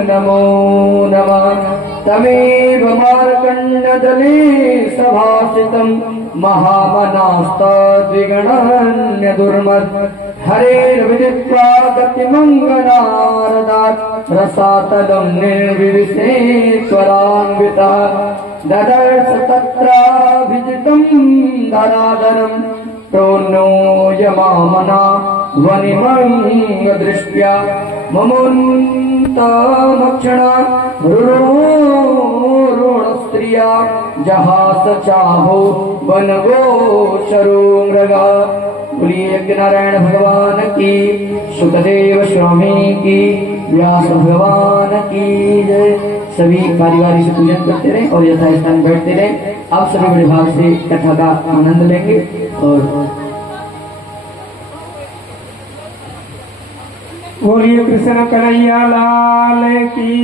नमो नमः। तमेव मार्कण्डदले सभासितं महामनास्तद्विगणन्यदुर्मत् हरेर्विदित्वा गतिमङ्गलारदात् रसातलं निर्विविशेश्वरान्विता ददर्श तत्राभिजितं धराधरम् प्रोन्नो यमामना वनिमङ्गदृष्ट्या ममोन्तमक्षणा रुणस्त्रिया जहास चाहो वनगोचरो मृगा। बोलिए नारायण भगवान की, सुखदेव स्वामी की, व्यास भगवान की जय। सभी पारिवारिक से पूजन करते रहे और यथास्थान बैठते रहे। आप सभी बड़े भाग से कथा का आनंद लेंगे। और बोलिए कृष्ण कन्हैया लाल की।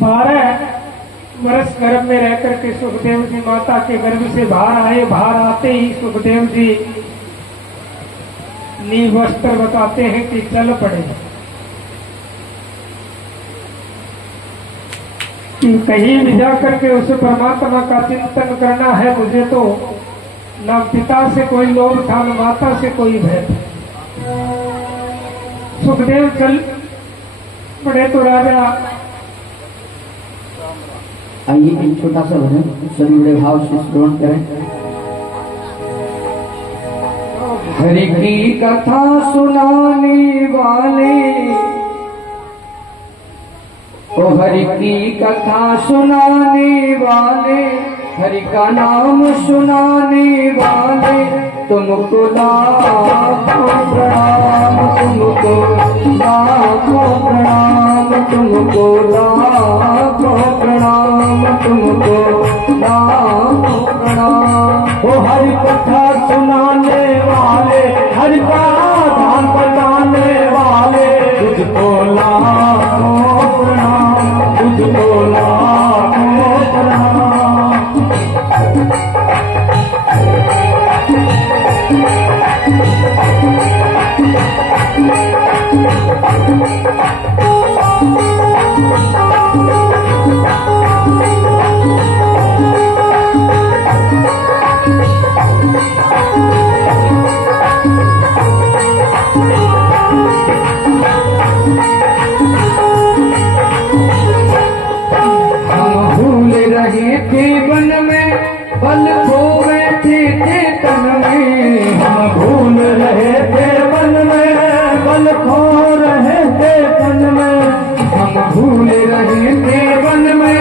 12 वर्ष गर्भ में रहकर के सुखदेव जी माता के गर्भ से बाहर आए। बाहर आते ही सुखदेव जी नींव वस्त्र बताते हैं कि चल पड़े, कि कहीं भी जाकर के उस परमात्मा का चिंतन करना है। मुझे तो न पिता से कोई लोभ था, न माता से कोई भय था। सुखदेव चल पड़े तो राजा आइए एक छोटा सा भजन सभी बड़े भाव से श्रवण करें। हरि की कथा सुनाने वाले, ओ हरि की कथा सुनाने वाले, हरि का नाम सुनाने वाले, तुमको लाखों प्रणाम, तुमको लाखों प्रणाम, तुमको लाखों प्रणाम, तुमको लाखों प्रणाम। ओ हरि कथा सुनाने वाले, हरि का ध्यान बताने वाले, तुझको लाखों प्रणाम, तुझको लाखों प्रणाम। वन में बल खोए थे तन में, हम भूल रहे थे वन में, बल खो रहे थे तन में, हम भूल रहे थे वन में,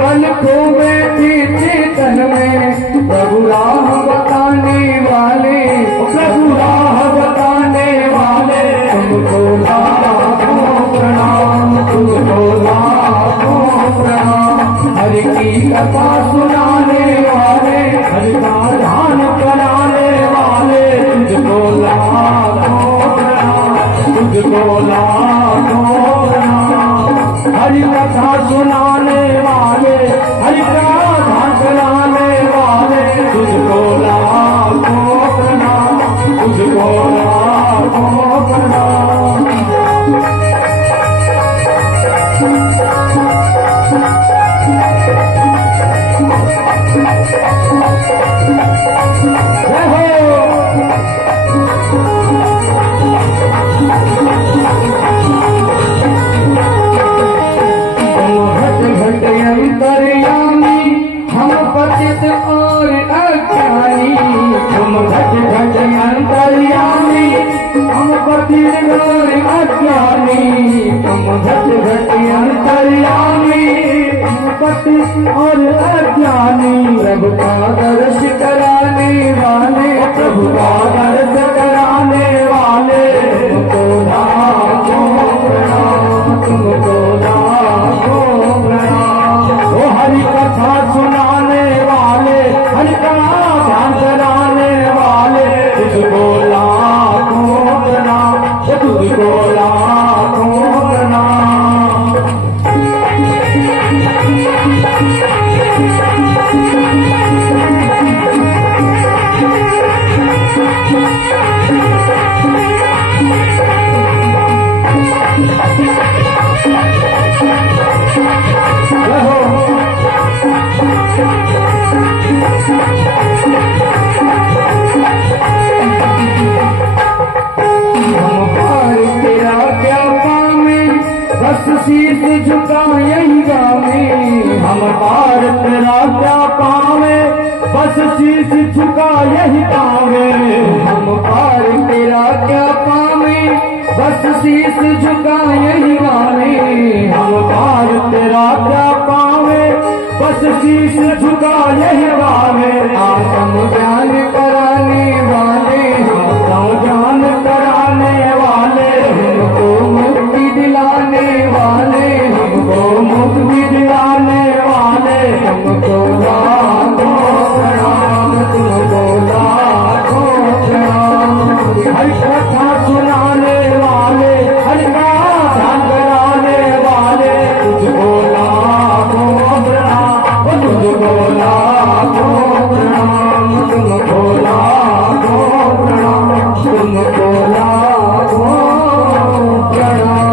बल खोए थे तन में। प्रभु राह बताने वाले, प्रभु राह बताने वाले, तुमको लाखों प्रणाम, तुमको लाखों प्रणाम। हरि की कथा सुनाने वाले, हरि का ध्यान कराने वाले, तुझको लाखों प्रणाम, तुझको लाखों प्रणाम। हरि कथा सुनाने वाले, हरि का ध्यान कराने वाले, तुझको लाखों प्रणाम, तुझको लाखों प्रणाम। अंतर्यामी हम पतित और अज्ञानी, तुम घट घट अंतर्यामी, हम पतित और अज्ञानी, तुम घट घट अंतर्यामी, हम पतित और अज्ञानी। प्रभु का दर्श कराने वाले, प्रभु का दर्श कराने वाले, तुमको लाखों प्रणाम, तुमको लाखों प्रणाम। ओ हरि कथा सुनाने वाले, हरि का ध्यान कराने वाले, तुझको लाखों प्रणाम, तुझको लाखों प्रणाम। बस शीश झुका यही गावे, हम पार तेरा क्या पावे, बस शीश झुका यही पावे। हम पार तेरा क्या पावे, बस शीश झुका यही गावे। हम पार तेरा क्या पावे, बस शीश झुका यही गावे। आत्म ज्ञान कराने वाले, आत्म ज्ञान कराने वाले, हमको मुक्ति दिलाने वाले, हमको मुक्ति दिलाने वाले, तुमको लाखों प्रणाम, तुमको लाखों प्रणाम। हरि कथा सुनाने वाले, हरि का ध्यान कराने वाले, तुझको लाखों प्रणाम, तुझको लाखों प्रणाम, तुमको लाखों प्रणाम, तुमको लाखों प्रणाम।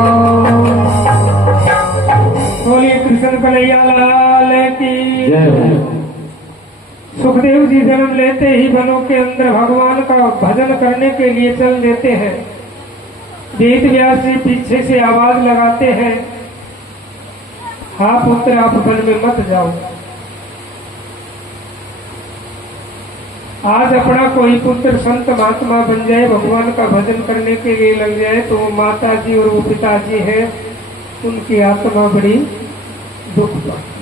बोलिए कृष्ण कन्हैया लाल की। जय। सुखदेव जी जन्म लेते ही वनों के अंदर भगवान का भजन करने के लिए चल देते हैं। वेद व्यास जी पीछे से आवाज लगाते हैं, हाँ पुत्र आप वन में मत जाओ। आज अपना कोई पुत्र संत महात्मा बन जाए, भगवान का भजन करने के लिए लग जाए, तो वो माता जी और वो पिताजी है, उनकी आत्मा बड़ी दुख पाती।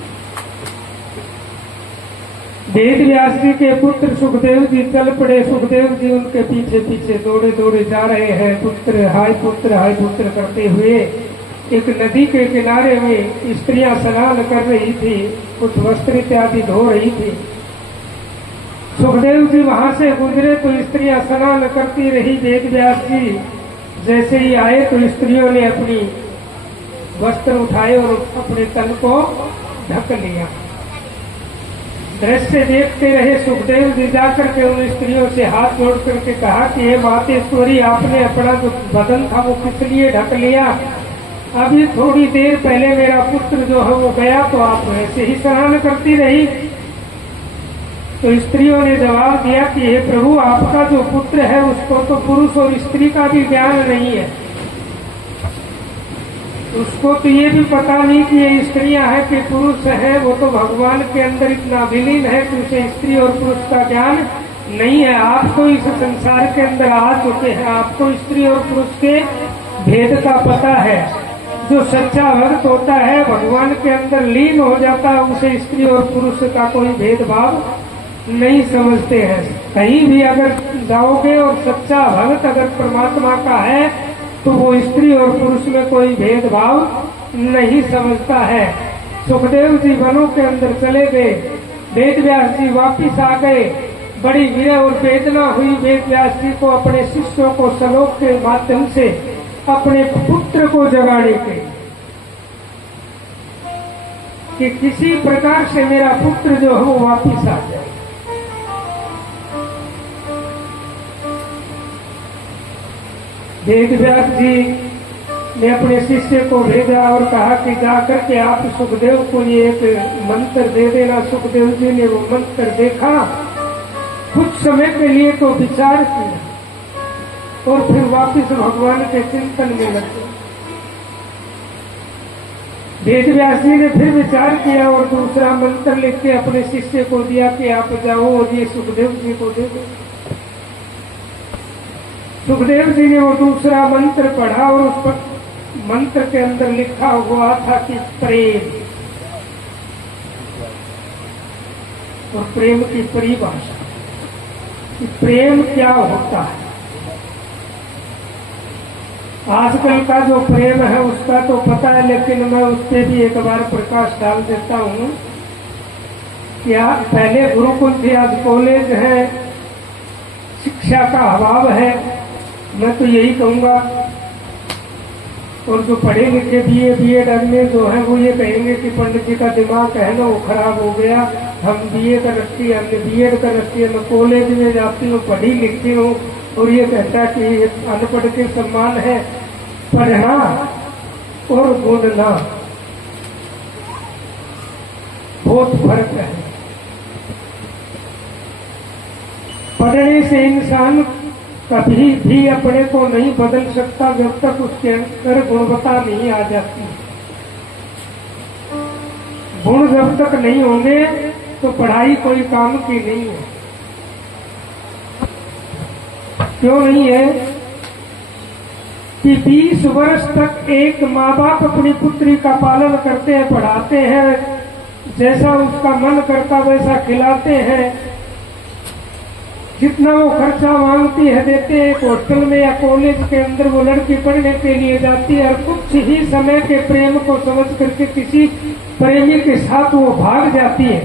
वेद व्यास जी के पुत्र सुखदेव जी चल पड़े। सुखदेव जी उनके पीछे पीछे दौड़े दौड़े जा रहे हैं। पुत्र हाय पुत्र करते हुए एक नदी के किनारे में स्त्रियां स्नान कर रही थी, कुछ वस्त्र इत्यादि धो रही थी। सुखदेव जी वहां से गुजरे तो स्त्रियां स्नान करती रही। वेद व्यास जी जैसे ही आए तो स्त्रियों ने अपनी वस्त्र उठाए और अपने तन को ढक लिया। दृश्य देखते रहे। सुखदेव जी जाकर के उन स्त्रियों से हाथ जोड़ करके कहा कि हे मातेश्वरी, आपने अपना जो बदन था वो किस लिए ढक लिया? अभी थोड़ी देर पहले मेरा पुत्र जो है वो गया तो आप ऐसे ही स्नान करती रही। तो स्त्रियों ने जवाब दिया कि हे प्रभु, आपका जो पुत्र है उसको तो पुरुष और स्त्री का भी ज्ञान नहीं है, उसको तो ये भी पता नहीं कि ये स्त्रियां हैं कि पुरुष है। वो तो भगवान के अंदर इतना विलीन है कि उसे स्त्री और पुरुष का ज्ञान नहीं है। आप तो इस संसार के अंदर आ चुके हैं, आपको स्त्री और पुरुष के भेद का पता है। जो सच्चा भक्त होता है, भगवान के अंदर लीन हो जाता है, उसे स्त्री और पुरुष का कोई भेदभाव नहीं समझते हैं। कहीं भी अगर जाओगे और सच्चा भक्त अगर परमात्मा का है तो वो स्त्री और पुरुष में कोई भेदभाव नहीं समझता है। सुखदेव जी वनों के अंदर चले गए। वेद व्यास जी वापिस आ गए। बड़ी विरह और वेदना हुई वेद व्यास जी को अपने शिष्यों को श्लोक के माध्यम से अपने पुत्र को जगाने के, कि किसी प्रकार से मेरा पुत्र जो है वो वापिस आ जाए। वेद व्यास जी ने अपने शिष्य को भेजा और कहा कि जाकर के आप सुखदेव को ये एक मंत्र दे देना। सुखदेव जी ने वो मंत्र देखा, कुछ समय के लिए तो विचार किया और फिर वापिस भगवान के चिंतन में लगे। वेद व्यास जी ने फिर विचार किया और दूसरा मंत्र लिख के अपने शिष्य को दिया कि आप जाओ और ये सुखदेव जी को दे दो। सुखदेव जी ने वो दूसरा मंत्र पढ़ा और उस मंत्र के अंदर लिखा हुआ था कि प्रेम, और प्रेम की परिभाषा कि प्रेम क्या होता है। आजकल का जो प्रेम है उसका तो पता है, लेकिन मैं उस पर भी एक बार प्रकाश डाल देता हूँ। क्या पहले गुरुकुल थे, आज कॉलेज है, शिक्षा का अभाव है, मैं तो यही कहूंगा। और जो पढ़े लिखे बीए में जो है वो ये कहेंगे कि पंडित जी का दिमाग है ना वो खराब हो गया, हम बीए कर रखी है, हमने बीएड कर रखी है, मैं कॉलेज में जाती हूँ, पढ़ी लिखती हूँ, और ये कहता है कि अनपढ़ के सम्मान है। पढ़ना और बोलना बहुत फर्क है। पढ़ने से इंसान कभी भी अपने को नहीं बदल सकता जब तक उसके अंदर गुणवत्ता नहीं आ जाती। गुण जब तक नहीं होंगे तो पढ़ाई कोई काम की नहीं है। क्यों नहीं है कि 20 वर्ष तक एक माँ बाप अपनी पुत्री का पालन करते हैं, पढ़ाते हैं, जैसा उसका मन करता वैसा खिलाते हैं, जितना वो खर्चा मांगती है देते हैं। एक हॉस्टल में या कॉलेज के अंदर वो लड़की पढ़ने के लिए जाती है और कुछ ही समय के प्रेम को समझ करके किसी प्रेमी के साथ वो भाग जाती है,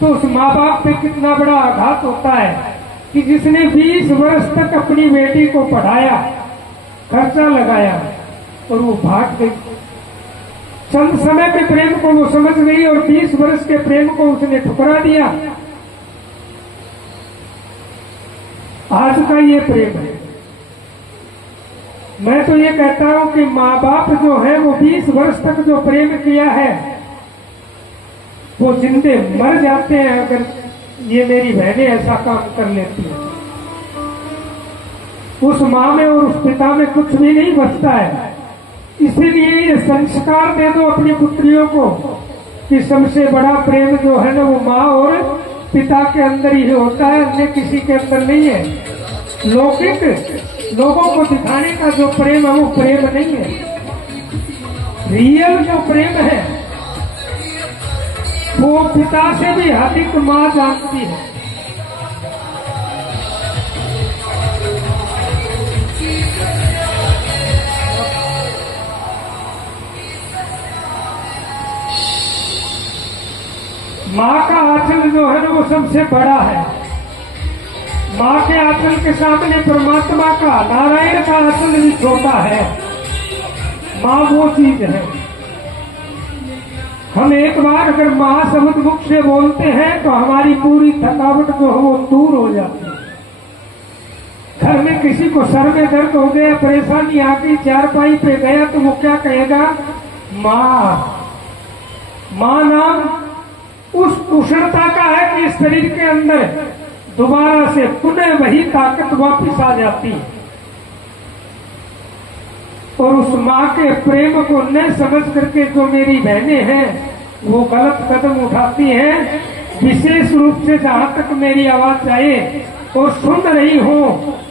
तो उस माँ बाप पे कितना बड़ा आघात होता है कि जिसने 20 वर्ष तक अपनी बेटी को पढ़ाया, खर्चा लगाया और वो भाग गई। चंद समय के प्रेम को वो समझ गई और 20 वर्ष के प्रेम को उसने ठुकरा दिया। आज का ये प्रेम है। मैं तो ये कहता हूं कि माँ बाप जो है वो 20 वर्ष तक जो प्रेम किया है वो जिंदे मर जाते हैं अगर ये मेरी बहनें ऐसा काम कर लेती हैं। उस माँ में और उस पिता में कुछ भी नहीं बचता है। इस इसीलिए ये संस्कार दे दो अपनी पुत्रियों को कि सबसे बड़ा प्रेम जो है ना वो माँ और पिता के अंदर ही होता है, अन्य किसी के अंदर नहीं है। लौकिक लोगों को दिखाने का जो प्रेम है वो प्रेम नहीं है। रियल जो प्रेम है वो पिता से भी अधिक माँ जानती है। माँ का आंचल जो है ना वो सबसे बड़ा है। माँ के आंचल के सामने परमात्मा का, नारायण का आंचल भी छोटा है। माँ वो चीज है। हम एक बार अगर माँ शब्द मुख से बोलते हैं तो हमारी पूरी थकावट जो है वो दूर हो जाती है। घर में किसी को सर में दर्द हो गया, परेशानी आ गई, चारपाई पे गया तो वो क्या कहेगा? माँ। माँ नाम उस उष्णता का है कि इस शरीर के अंदर दोबारा से पुनः वही ताकत वापिस आ जाती है। और उस माँ के प्रेम को न समझ करके जो मेरी बहनें हैं वो गलत कदम उठाती हैं। विशेष रूप से जहां तक मेरी आवाज जाए और सुन रही हो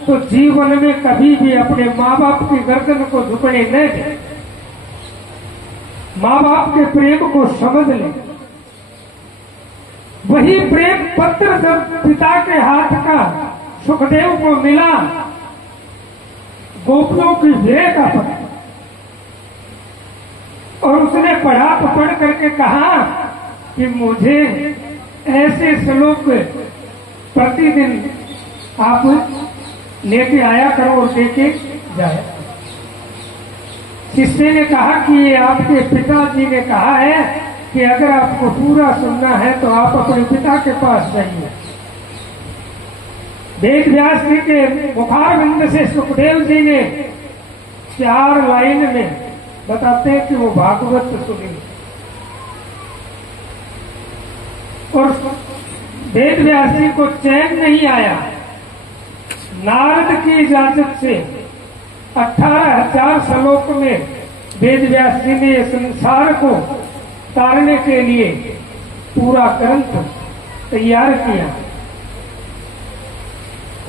तो जीवन में कभी भी अपने माँ बाप की गर्दन को झुकने न दे। माँ बाप के प्रेम को समझ ले। वही प्रेम पत्र जब पिता के हाथ का सुखदेव को मिला, गोपियों की विरह का पत्र, और उसने पढ़ा तो पढ़ करके कहा कि मुझे ऐसे श्लोक प्रतिदिन आप लेके आया करो और लेके जाए। शिष्य ने कहा कि ये आपके पिताजी ने कहा है कि अगर आपको पूरा सुनना है तो आप अपने पिता के पास जाइए। वेद व्यास जी के मुखारविंद से सुखदेव जी ने 4 लाइन में बताते हैं कि वो भागवत सुनी। और वेद व्यास जी को चैन नहीं आया। नारद की इजाजत से 18,000 श्लोक में वेद व्यास जी ने संसार को तारने के लिए पूरा ग्रंथ तैयार किया।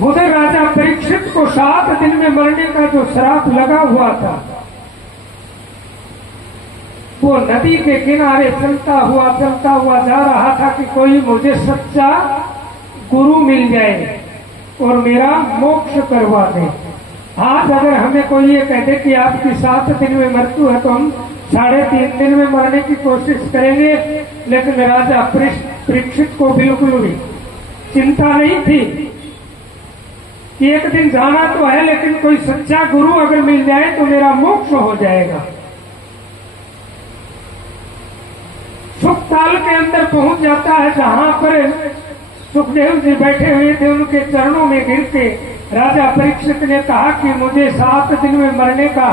उधर राजा परीक्षित को 7 दिन में मरने का जो श्राप लगा हुआ था, वो नदी के किनारे चलता हुआ जा रहा था कि कोई मुझे सच्चा गुरु मिल जाए और मेरा मोक्ष करवा दे। आज अगर हमें कोई ये कहते कि आपकी 7 दिन में मृत्यु है तो हम 3.5 दिन में मरने की कोशिश करेंगे। लेकिन राजा परीक्षित को बिल्कुल भी चिंता नहीं थी कि एक दिन जाना तो है, लेकिन कोई सच्चा गुरु अगर मिल जाए तो मेरा मोक्ष हो जाएगा। सुखताल के अंदर पहुंच जाता है जहां पर सुखदेव जी बैठे हुए थे। उनके चरणों में गिर के राजा परीक्षित ने कहा कि मुझे 7 दिन में मरने का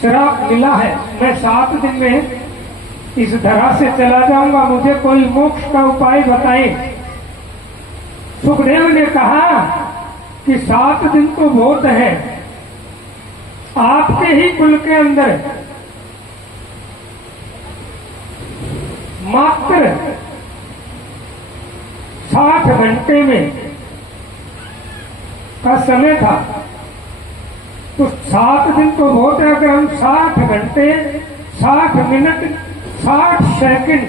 श्राप मिला है, मैं 7 दिन में इस धरा से चला जाऊंगा, मुझे कोई मोक्ष का उपाय बताएं। सुखदेव ने कहा कि 7 दिन तो बहुत है। आपके ही कुल के अंदर मात्र 60 घंटे में का समय था, तो 7 दिन तो बहुत है। अगर हम 60 घंटे 60 मिनट 60 सेकंड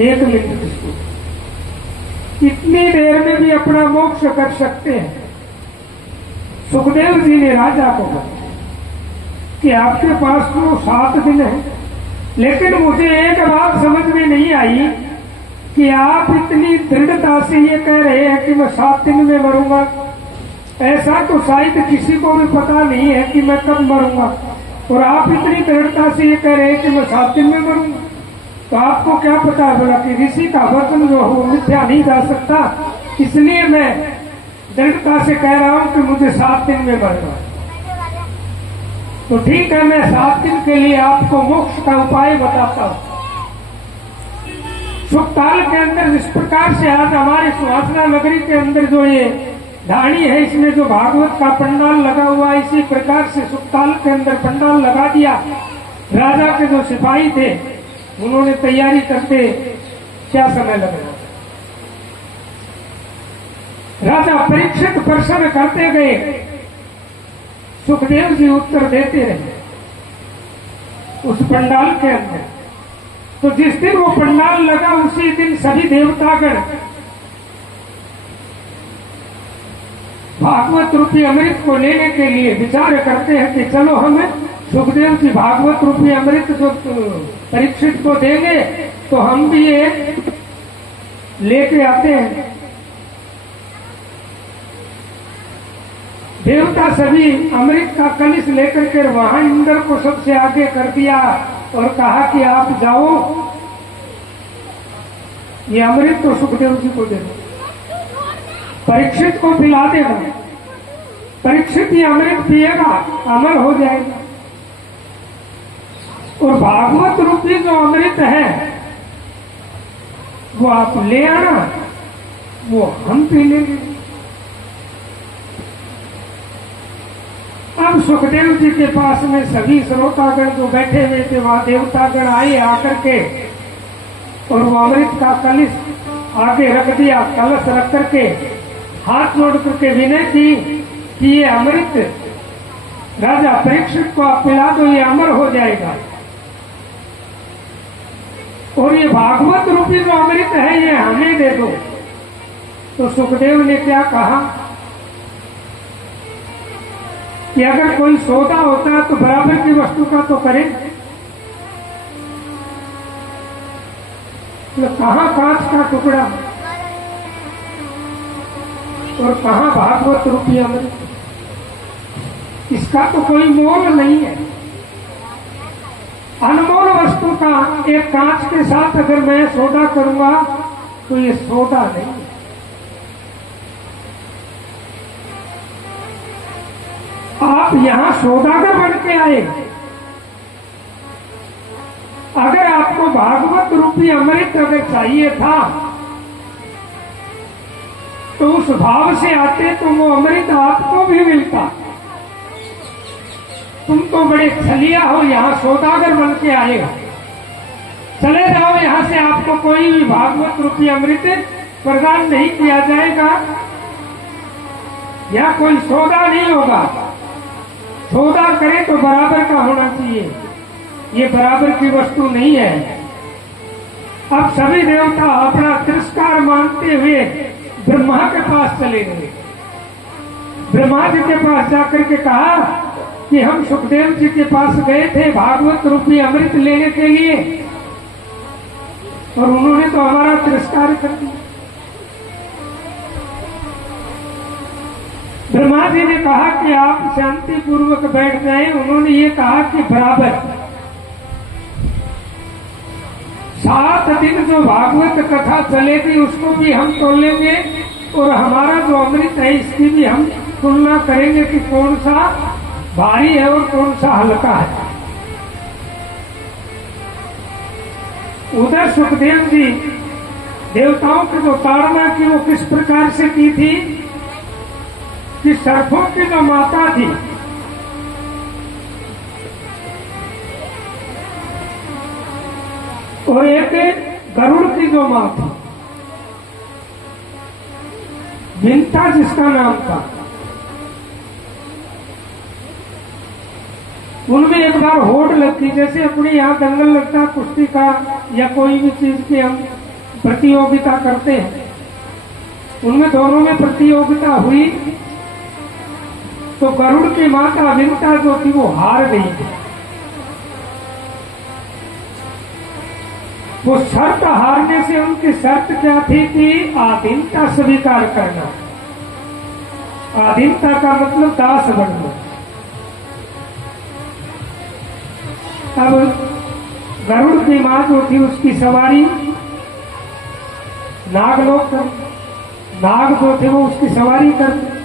1 मिनट इतनी देर में भी अपना मोक्ष कर सकते हैं। सुखदेव जी ने राजा को कहा कि आपके पास तो 7 दिन है, लेकिन मुझे एक बात समझ में नहीं आई कि आप इतनी दृढ़ता से ये कह रहे हैं कि मैं 7 दिन में मरूंगा। ऐसा तो शायद किसी को भी पता नहीं है कि मैं कब मरूंगा, और आप इतनी दृढ़ता से ये कह रहे हैं कि मैं 7 दिन में मरूंगा। तो आपको क्या पता है बोला कि ऋषि का वचन जो हो मिथ्या नहीं जा सकता, इसलिए मैं दृढ़ता से कह रहा हूं कि मुझे 7 दिन में मरना। तो ठीक है, मैं 7 दिन के लिए आपको मोक्ष का उपाय बताता हूं। सुखताल के अंदर इस प्रकार से आज हमारी सुहासना नगरी के अंदर जो ये ढाणी है, इसमें जो भागवत का पंडाल लगा हुआ है, इसी प्रकार से सुखताल के अंदर पंडाल लगा दिया। राजा के जो सिपाही थे उन्होंने तैयारी करते क्या समय लगा। राजा परीक्षित प्रश्न करते गए, सुखदेव जी उत्तर देते रहे उस पंडाल के अंदर। तो जिस दिन वो पंडाल लगा उसी दिन सभी देवतागण भागवत रूपी अमृत को लेने के लिए विचार करते हैं कि चलो हम सुखदेव जी भागवत रूपी अमृत जो परीक्षित को देंगे तो हम भी एक लेके आते हैं। देवता सभी अमृत का कलश लेकर के वहां इंद्र को सबसे आगे कर दिया और कहा कि आप जाओ, ये अमृत तो सुखदेव जी को दे दो, परीक्षित को पिला देगा, परीक्षित ये अमृत पिएगा, अमर हो जाएगा। और भागवत रूपी जो अमृत है वो आप ले आना, वो हम पी लेंगे। अब सुखदेव जी के पास में सभी श्रोतागण जो बैठे हुए थे वहां देवतागण आए आकर के और वो अमृत का कलश आगे रख दिया। कलश रख करके हाथ जोड़ करके विनय की कि ये अमृत राजा परीक्षित को आप पिला दो, ये अमर हो जाएगा। और ये भागवत रूपी जो अमृत है ये हमें दे दो। तो सुखदेव ने क्या कहा कि अगर कोई सौदा होता तो बराबर की वस्तु का तो करें, तो कहां कांच का टुकड़ा और कहां भागवत रूपी अमृत, इसका तो कोई मोल नहीं है। अनमोल वस्तु का एक कांच के साथ अगर मैं सौदा करूंगा तो ये सौदा नहीं। आप यहां सौदागर बन के आए, अगर आपको भागवत रूपी अमृत अगर चाहिए था तो उस भाव से आते तो वो अमृत आपको भी मिलता। तुम तो बड़े छलिया हो, यहां सौदागर बन के आए, चले जाओ यहां से, आपको कोई भी भागवत रूपी अमृत प्रदान नहीं किया जाएगा, या कोई सौदा नहीं होगा। सौदा करे तो बराबर का होना चाहिए, ये बराबर की वस्तु नहीं है। अब सभी देवता अपना तिरस्कार मानते हुए ब्रह्मा के पास चले गए। ब्रह्मा जी के पास जाकर के कहा कि हम सुखदेव जी के पास गए थे भागवत रूपी अमृत लेने के लिए और उन्होंने तो हमारा तिरस्कार कर दिया। ब्रह्मा जी ने कहा कि आप शांति पूर्वक बैठ जाएं। उन्होंने ये कहा कि बराबर 7 दिन जो भागवत कथा चलेगी उसको भी हम तोलेंगे और हमारा जो अमृत है इसकी भी हम तुलना करेंगे कि कौन सा भारी है और कौन सा हल्का है। उधर सुखदेव जी देवताओं की जो ताड़ना की वो किस प्रकार से की थी कि सर्पों की जो माता थी और एक गरुड़ की जो मां थी, विंता जिसका नाम था, उनमें एक बार होड़ लगती, जैसे अपने यहाँ दंगल लगता है कुश्ती का या कोई भी चीज की हम प्रतियोगिता करते हैं, उनमें दोनों में प्रतियोगिता हुई तो गरुड़ की माता विंता जो थी वो हार गई थी। वो शर्त हारने से उनकी शर्त क्या थी कि आधीनता स्वीकार करना। आधीनता का मतलब दास बनना। अब गरुड़ की मां जो थी उसकी सवारी नागलोक, नाग जो थे वो उसकी सवारी करते।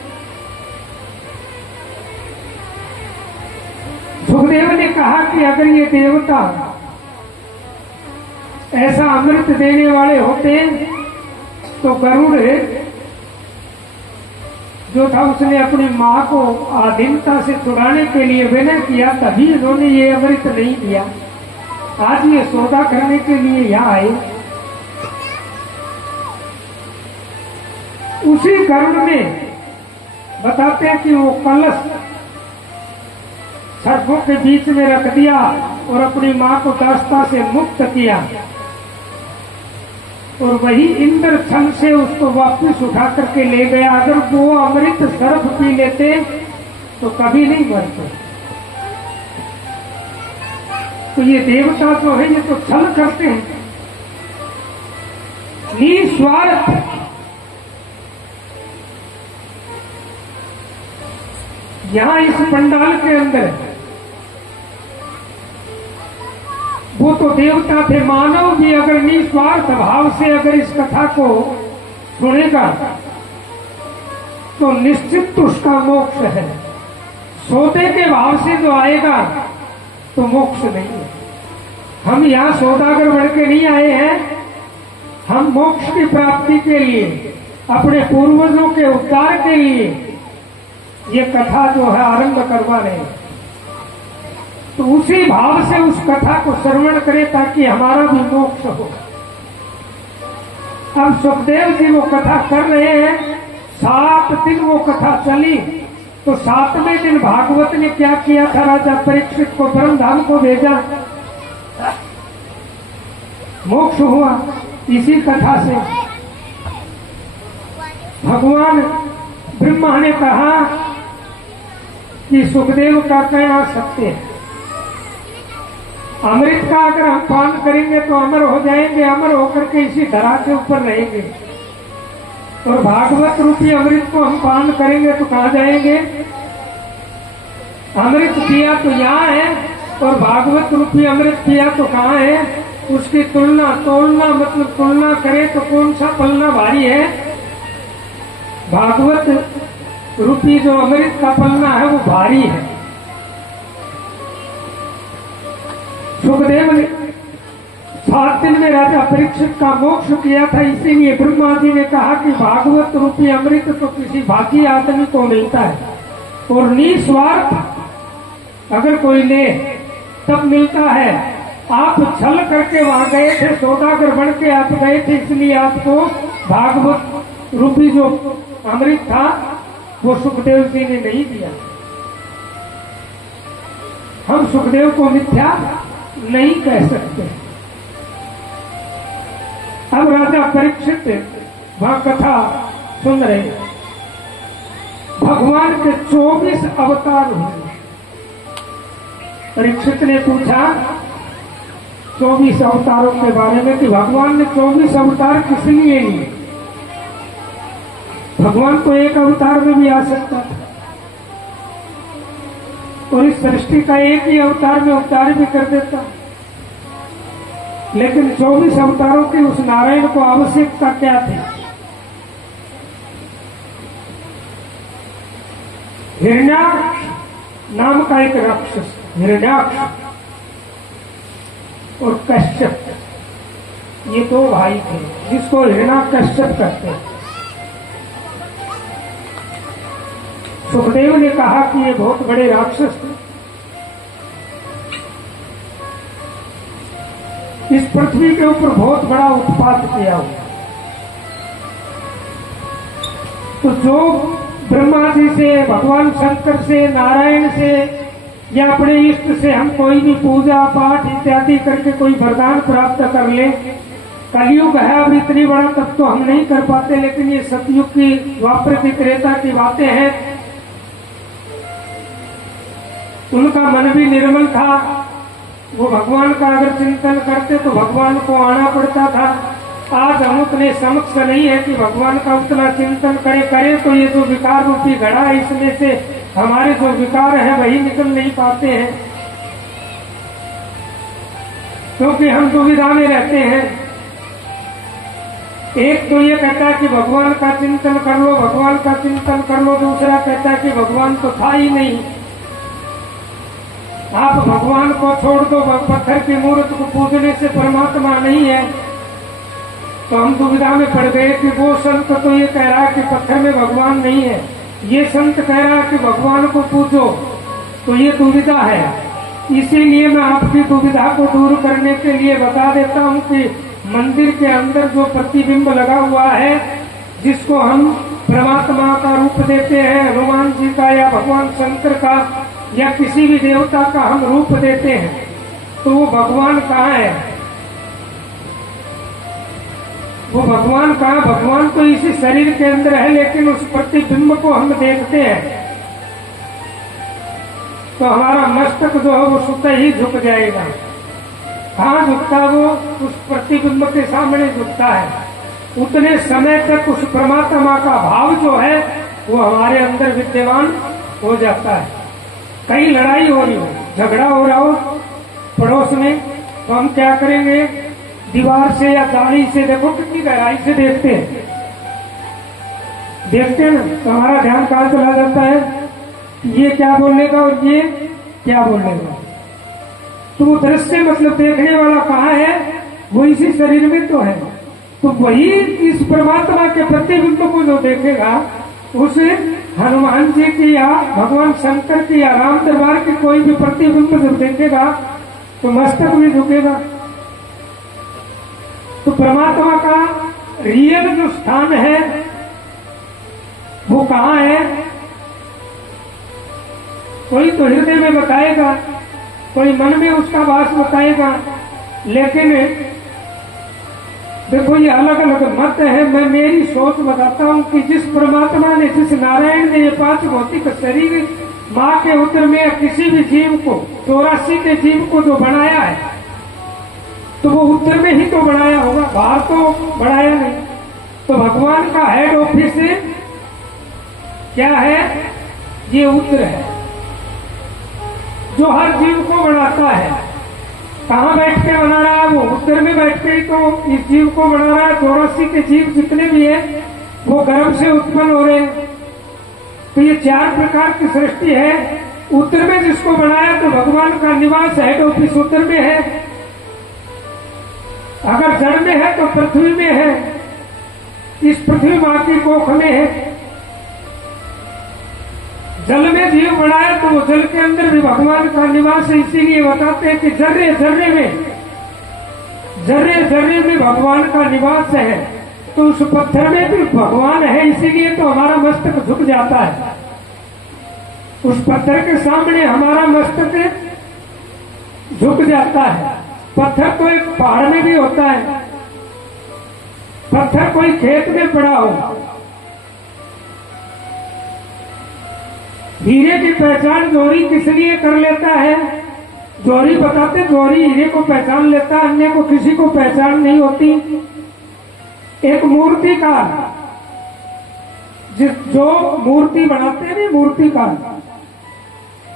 सुखदेव ने कहा कि अगर ये देवता ऐसा अमृत देने वाले होते तो गरुड़ जो था उसने अपनी माँ को आधीनता से छुड़ाने के लिए विनय किया, तभी इन्होंने ये अमृत नहीं दिया। आज ये सौदा करने के लिए यहाँ आए। उसी कर्ण में बताते हैं कि वो कलश सर्पों के बीच में रख दिया और अपनी माँ को दास्ता से मुक्त किया, और वही इंद्र छल से उसको वापस उठा करके ले गया। अगर वो अमृत सर्प पी लेते तो कभी नहीं मरते। तो ये देवता जो है ये तो छल करते हैं, निस्वार्थ। यहां इस पंडाल के अंदर वो तो देवता थे, मानव भी अगर निस्वार्थ भाव से अगर इस कथा को सुनेगा तो निश्चित उसका मोक्ष है। सौदे के भाव से जो आएगा तो मोक्ष नहीं है। हम यहाँ सौदागर बन के नहीं आए हैं, हम मोक्ष की प्राप्ति के लिए, अपने पूर्वजों के उद्धार के लिए ये कथा जो है आरंभ करवा रहे हैं। तो उसी भाव से उस कथा को श्रवण करें ताकि हमारा भी मोक्ष हो। अब सुखदेव जी वो कथा कर रहे हैं, 7 दिन वो कथा चली। तो 7वें दिन भागवत ने क्या किया था, राजा परीक्षित को ब्रह्मधाम को भेजा, मोक्ष हुआ इसी कथा से। भगवान ब्रह्मा ने कहा कि सुखदेव का कहना सत्य है, अमृत का अगर हम पान करेंगे तो अमर हो जाएंगे, अमर होकर के इसी धरा के ऊपर रहेंगे, और भागवत रूपी अमृत को हम पान करेंगे तो कहाँ जाएंगे। अमृत पिया तो यहाँ है और भागवत रूपी अमृत पिया तो कहाँ है। उसकी तुलना, तोलना मतलब तुलना करें तो कौन सा पलना भारी है। भागवत रूपी जो अमृत का पलना है वो भारी है। सुखदेव ने 7 दिन में राजा परीक्षित का मोक्ष किया था, इसीलिए ब्रह्मा जी ने कहा कि भागवत रूपी अमृत तो किसी भागी आदमी को मिलता है, और निस्वार्थ अगर कोई ले तब मिलता है। आप छल करके वहां गए थे, सौदागर बन के आप गए थे, इसलिए आपको भागवत रूपी जो अमृत था वो सुखदेव जी ने नहीं दिया। हम सुखदेव को मिथ्या नहीं कह सकते। अब राजा परीक्षित वहां कथा सुन रहे, भगवान के 24 अवतार हुए। परीक्षित ने पूछा 24 अवतारों के बारे में कि भगवान ने 24 अवतार किस लिए लिए। भगवान तो एक अवतार में भी आ सकता था, और इस सृष्टि का एक ही अवतार में उद्धार भी कर देता, लेकिन 24 अवतारों की उस नारायण को आवश्यकता क्या थी। हिरण्याक्ष नाम का एक राक्षस, हिरण्याक्ष और कश्यप, ये 2 भाई थे जिसको हिरण्याकश्यप कहते हैं। सुखदेव ने कहा कि ये बहुत बड़े राक्षस थे, इस पृथ्वी के ऊपर बहुत बड़ा उत्पात किया हुआ। तो जो ब्रह्मा जी से, भगवान शंकर से, नारायण से या अपने इष्ट से हम कोई भी पूजा पाठ इत्यादि करके कोई वरदान प्राप्त कर ले, कलयुग है अब इतनी बड़ा तब तो हम नहीं कर पाते, लेकिन ये सतयुग की, द्वापर की, त्रेता की बातें हैं। उनका मन भी निर्मल था, वो भगवान का अगर चिंतन करते तो भगवान को आना पड़ता था। आज हम उतने समक्ष नहीं है कि भगवान का उतना चिंतन करें तो ये जो विकार रूपी घड़ा है इसमें से हमारे जो विकार है वही निकल नहीं पाते हैं, क्योंकि हम दुविधा में रहते हैं। एक तो ये कहता है कि भगवान का चिंतन कर लो, भगवान का चिंतन कर लो, दूसरा कहता है कि भगवान तो था ही नहीं, आप भगवान को छोड़ दो, पत्थर की मूर्त को पूजने से परमात्मा नहीं है। तो हम दुविधा में पड़ गए कि वो संत तो ये कह रहा है कि पत्थर में भगवान नहीं है, ये संत कह रहा है कि भगवान को पूछो, तो ये दुविधा है। इसीलिए मैं आपकी दुविधा को दूर करने के लिए बता देता हूँ कि मंदिर के अंदर जो प्रतिबिंब लगा हुआ है, जिसको हम परमात्मा का रूप देते हैं, हनुमान जी का या भगवान शंकर का या किसी भी देवता का हम रूप देते हैं, तो वो भगवान कहाँ है? वो भगवान कहाँ? भगवान तो इसी शरीर के अंदर है, लेकिन उस प्रतिबिंब को हम देखते हैं तो हमारा मस्तक जो है वो स्वतः ही झुक जाएगा। कहाँ झुकता? वो उस प्रतिबिंब के सामने झुकता है। उतने समय तक उस परमात्मा का भाव जो है वो हमारे अंदर विद्यमान हो जाता है। कहीं लड़ाई हो रही हो, झगड़ा हो रहा हो पड़ोस में, तो हम क्या करेंगे? दीवार से या जाली से, देखो कितनी गहराई से देखते हैं, ना, तो हमारा ध्यान कहाँ चला जाता है? ये क्या बोलेगा और ये क्या बोलेगा। तो वो दृश्य मतलब देखने वाला कहाँ है? वो इसी शरीर में तो है। तो वही इस परमात्मा के प्रतिबिंब को जो देखेगा, उस हनुमान जी की या भगवान शंकर की या राम दरबार की कोई भी प्रतिबिंब जब देखेगा तो मस्तक भी झुकेगा। तो परमात्मा का रियल जो स्थान है वो कहाँ है? कोई तो हृदय में बताएगा, कोई मन में उसका वास बताएगा, लेकिन देखो ये अलग अलग मत है। मैं मेरी सोच बताता हूँ कि जिस परमात्मा ने, जिस नारायण ने ये 5 भौतिक शरीर माँ के उदर में किसी भी जीव को, 84 के जीव को जो बनाया है, तो वो उत्तर में ही तो बनाया होगा, बाहर तो बनाया नहीं। तो भगवान का हेड ऑफिस क्या है? ये उत्तर है जो हर जीव को बनाता है। कहाँ बैठ के बना रहा है? वो उत्तर में बैठ के ही तो इस जीव को बना रहा है। 84 के जीव जितने भी है वो गर्भ से उत्पन्न हो रहे हैं। तो ये 4 प्रकार की सृष्टि है। उत्तर में जिसको बनाया तो भगवान का निवास हेड ऑफिस उत्तर में है। अगर जड़ में है तो पृथ्वी में है, इस पृथ्वी माँ की कोख में है। जल में जीव बनाया तो वो जल के अंदर भी भगवान का निवास है। इसीलिए बताते हैं कि जर्रे जर्रे में भगवान का निवास है। तो उस पत्थर में भी भगवान है, इसीलिए तो हमारा मस्तक झुक जाता है। उस पत्थर के सामने हमारा मस्तक झुक जाता है। पत्थर तो एक पहाड़ में भी होता है, पत्थर कोई खेत में पड़ा हो। हीरे की पहचान जोहरी किस लिए कर लेता है? जोहरी बताते, जोहरी हीरे को पहचान लेता है, अन्य को किसी को पहचान नहीं होती। एक मूर्तिकार, जो मूर्ति बनाते हैं मूर्तिकार,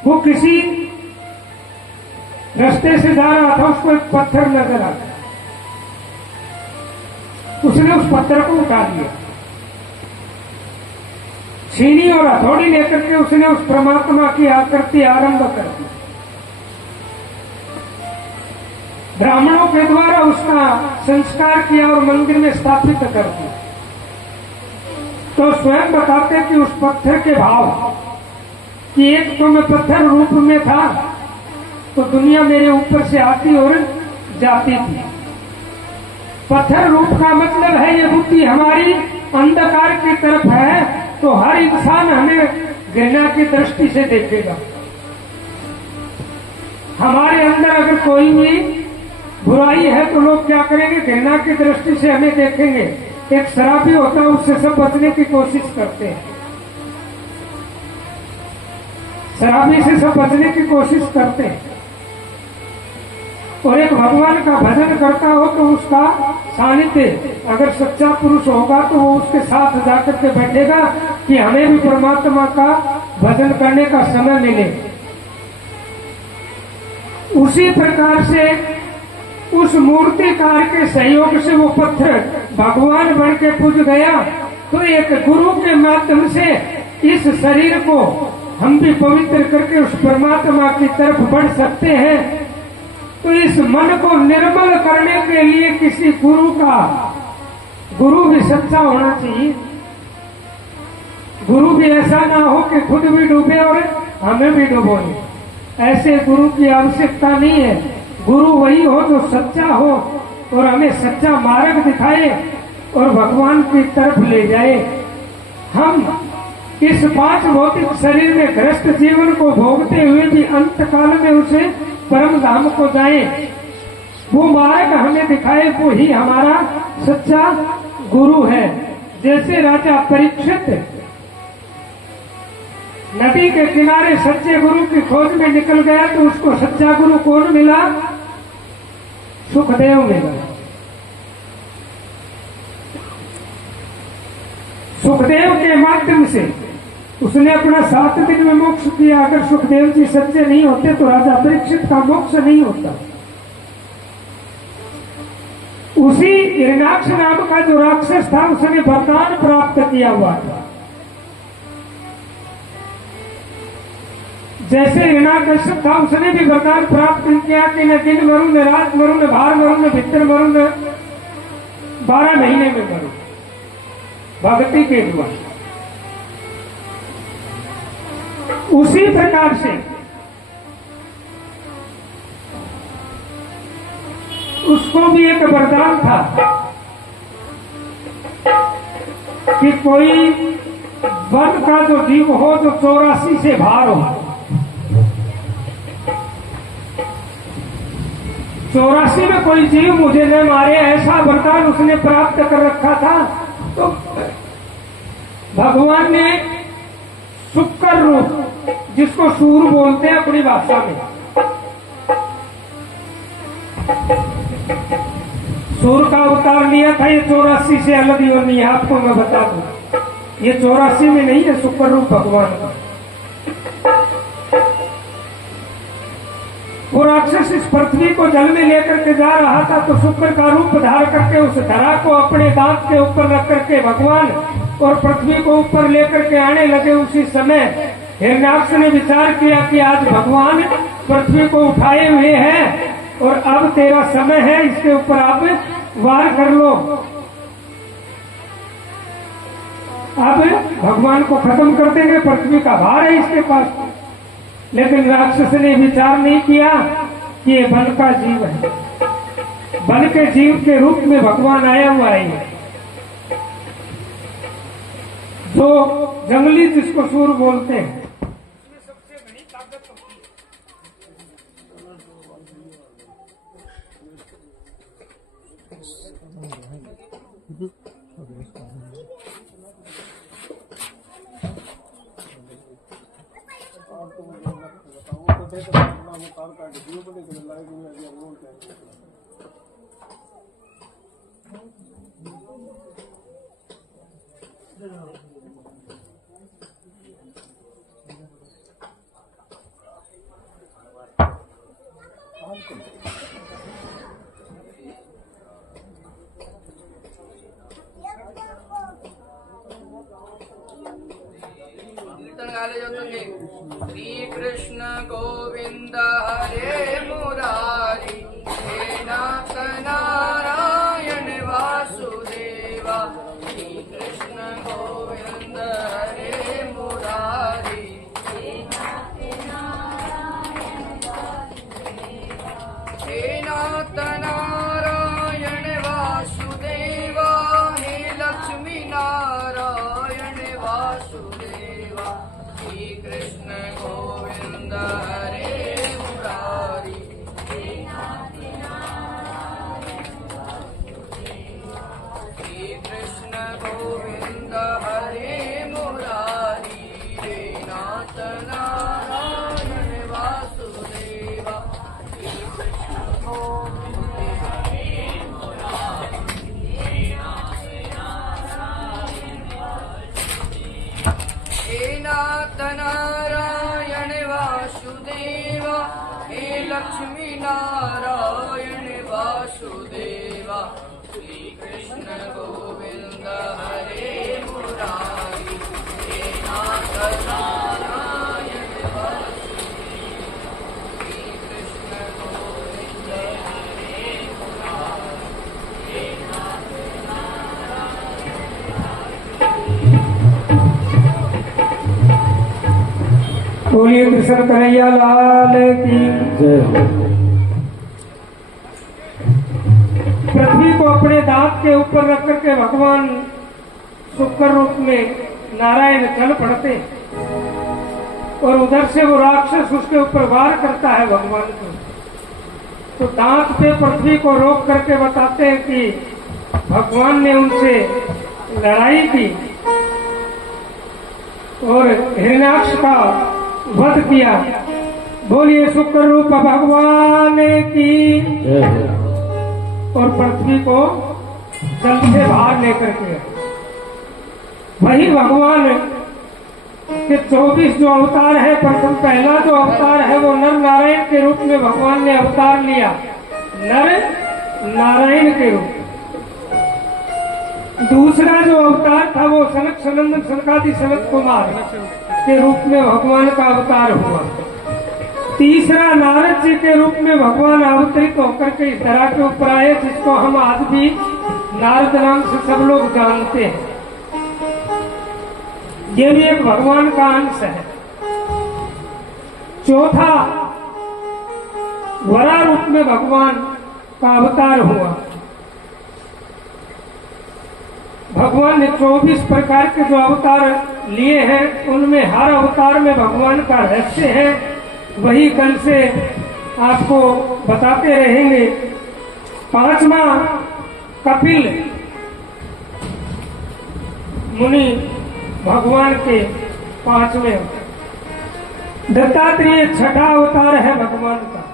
वो किसी रास्ते से जा रहा था, उसको एक पत्थर नजर आता, उसने उस पत्थर को उठा लिया, छीनी और हथौड़ी लेकर के उसने उस परमात्मा की आकृति आरंभ कर दी। ब्राह्मणों के द्वारा उसका संस्कार किया और मंदिर में स्थापित कर दिया। तो स्वयं बताते कि उस पत्थर के भाव कि एक तो मैं पत्थर रूप में था तो दुनिया मेरे ऊपर से आती और जाती थी। पत्थर रूप का मतलब है ये बुद्धि हमारी अंधकार की तरफ है, तो हर इंसान हमें घृणा की दृष्टि से देखेगा। हमारे अंदर अगर कोई भी बुराई है तो लोग क्या करेंगे? घृणा की दृष्टि से हमें देखेंगे। एक शराबी होता है, उससे सब बचने की कोशिश करते हैं, शराबी से सब बचने की कोशिश करते हैं। और एक भगवान का भजन करता हो तो उसका सानिध्य, अगर सच्चा पुरुष होगा तो वो उसके साथ जाकर के बैठेगा कि हमें भी परमात्मा का भजन करने का समय मिले। उसी प्रकार से उस मूर्तिकार के सहयोग से वो पत्थर भगवान बन के पूज गया। तो एक गुरु के माध्यम से इस शरीर को हम भी पवित्र करके उस परमात्मा की तरफ बढ़ सकते हैं। तो इस मन को निर्मल करने के लिए किसी गुरु भी सच्चा होना चाहिए। गुरु भी ऐसा ना हो कि खुद भी डूबे और हमें भी डुबोए। ऐसे गुरु की आवश्यकता नहीं है। गुरु वही हो जो सच्चा हो और हमें सच्चा मार्ग दिखाए और भगवान की तरफ ले जाए। हम इस 5 भौतिक शरीर में ग्रस्त जीवन को भोगते हुए भी अंत काल में उसे परम धाम को जाए, वो मार्ग हमें दिखाए, वो ही हमारा सच्चा गुरु है। जैसे राजा परीक्षित नदी के किनारे सच्चे गुरु की खोज में निकल गया तो उसको सच्चा गुरु कौन मिला? सुखदेव मिला। सुखदेव के माध्यम से उसने अपना 7 दिन में मोक्ष किया। अगर सुखदेव जी सच्चे नहीं होते तो राजा परीक्षित का मोक्ष नहीं होता। उसी हिरण्याक्ष नाम का जो राक्षस था उसने वरदान प्राप्त किया हुआ था। जैसे हिरण्याकश्यप था उसने भी वरदान प्राप्त किया कि न दिन मरूं, न रात मरूं, न बाहर मरूं, न भीतर मरूं, न 12 महीने में मरूं, भक्ति के द्वारा। उसी प्रकार से उसको भी एक वरदान था कि कोई वन का जो जीव हो जो 84 से बाहर हो, 84 में कोई जीव मुझे न मारे, ऐसा वरदान उसने प्राप्त कर रखा था। तो भगवान ने शुक्र रूप, जिसको सूर बोलते हैं अपनी भाषा में, सूर का अवतार लिया था। ये 84 से अलग योनि है, आपको मैं बता दूं। ये 84 में नहीं है शुक्र रूप भगवान का। वो राक्षस इस पृथ्वी को जल में लेकर के जा रहा था तो शुक्र का रूप धार करके उस धरा को अपने दांत के ऊपर रख करके भगवान और पृथ्वी को ऊपर लेकर के आने लगे। उसी समय हिरण्याक्ष ने विचार किया कि आज भगवान पृथ्वी को उठाए हुए हैं और अब तेरा समय है, इसके ऊपर आप वार कर लो। अब भगवान को खत्म कर देंगे, पृथ्वी का भार है इसके पास। लेकिन राक्षस ने विचार नहीं किया कि ये वन का जीव है, वन के जीव के रूप में भगवान आया हुआ है। जो जंगली जिसको सूर बोलते हैं, उसमें सबसे बड़ी ताकत होती है। श्री कृष्ण गोविंद हरे मुरारी, हे नाथ नारायण वासुदेवा। श्री कृष्ण गोविंद हरे मुरारी, हे नाथ नारायण वासुदेवा, हे लक्ष्मी नारायण वासुदेवा। श्री कृष्ण गोविंद हरे मुरारी, हे नाथ नारायण वासुदेवा। श्री कृष्ण गोविंद हरे मुरारी, हे नाथ नारायण वासुदेवा। श्री कृष्ण गोविंद हरे मुरारी, हे नाथ नारायण वासुदेवा। हे नाथ नारायण वासुदेवा, हे लक्ष्मी नारायण वासुदेवा। श्री कृष्ण गोविंद हरे मुरारी, हे नाथ नारायण वासुदेवा। श्री कृष्ण गोविंद हरे मुरारी, हे नाथ नारायण वासुदेवा। बोलिए कृष्ण कन्हैया लाल की जय हो। पृथ्वी को अपने दांत के ऊपर रख करके भगवान शुक्र रूप में नारायण चल पड़ते और उधर से वो राक्षस उसके ऊपर वार करता है भगवान को। तो दांत पे पृथ्वी को रोक करके बताते हैं कि भगवान ने उनसे लड़ाई की और हिरण्याक्ष का वध किया। बोलिए शुक्र रूप भगवान की जय हो। और पृथ्वी को जल से बाहर लेकर के वही भगवान के 24 जो अवतार है, प्रथम पहला जो अवतार है वो नर नारायण के रूप में भगवान ने अवतार लिया, नर नारायण के रूप। दूसरा जो अवतार था वो सनक सनंदन सनकादि सनत कुमार के रूप में भगवान का अवतार हुआ। तीसरा नारद जी के रूप में भगवान अवतरित होकर के इस तरह के ऊपर आए, जिसको हम आज भी नारद नाम से सब लोग जानते हैं। ये भी एक भगवान का अंश है। चौथा वरा रूप में भगवान का अवतार हुआ। भगवान ने 24 प्रकार के जो अवतार लिए हैं उनमें हर अवतार में भगवान का रहस्य है। वही कल से आपको बताते रहेंगे। पांचवा कपिल मुनि भगवान के पांचवें। दत्तात्रेय छठा अवतार है भगवान का।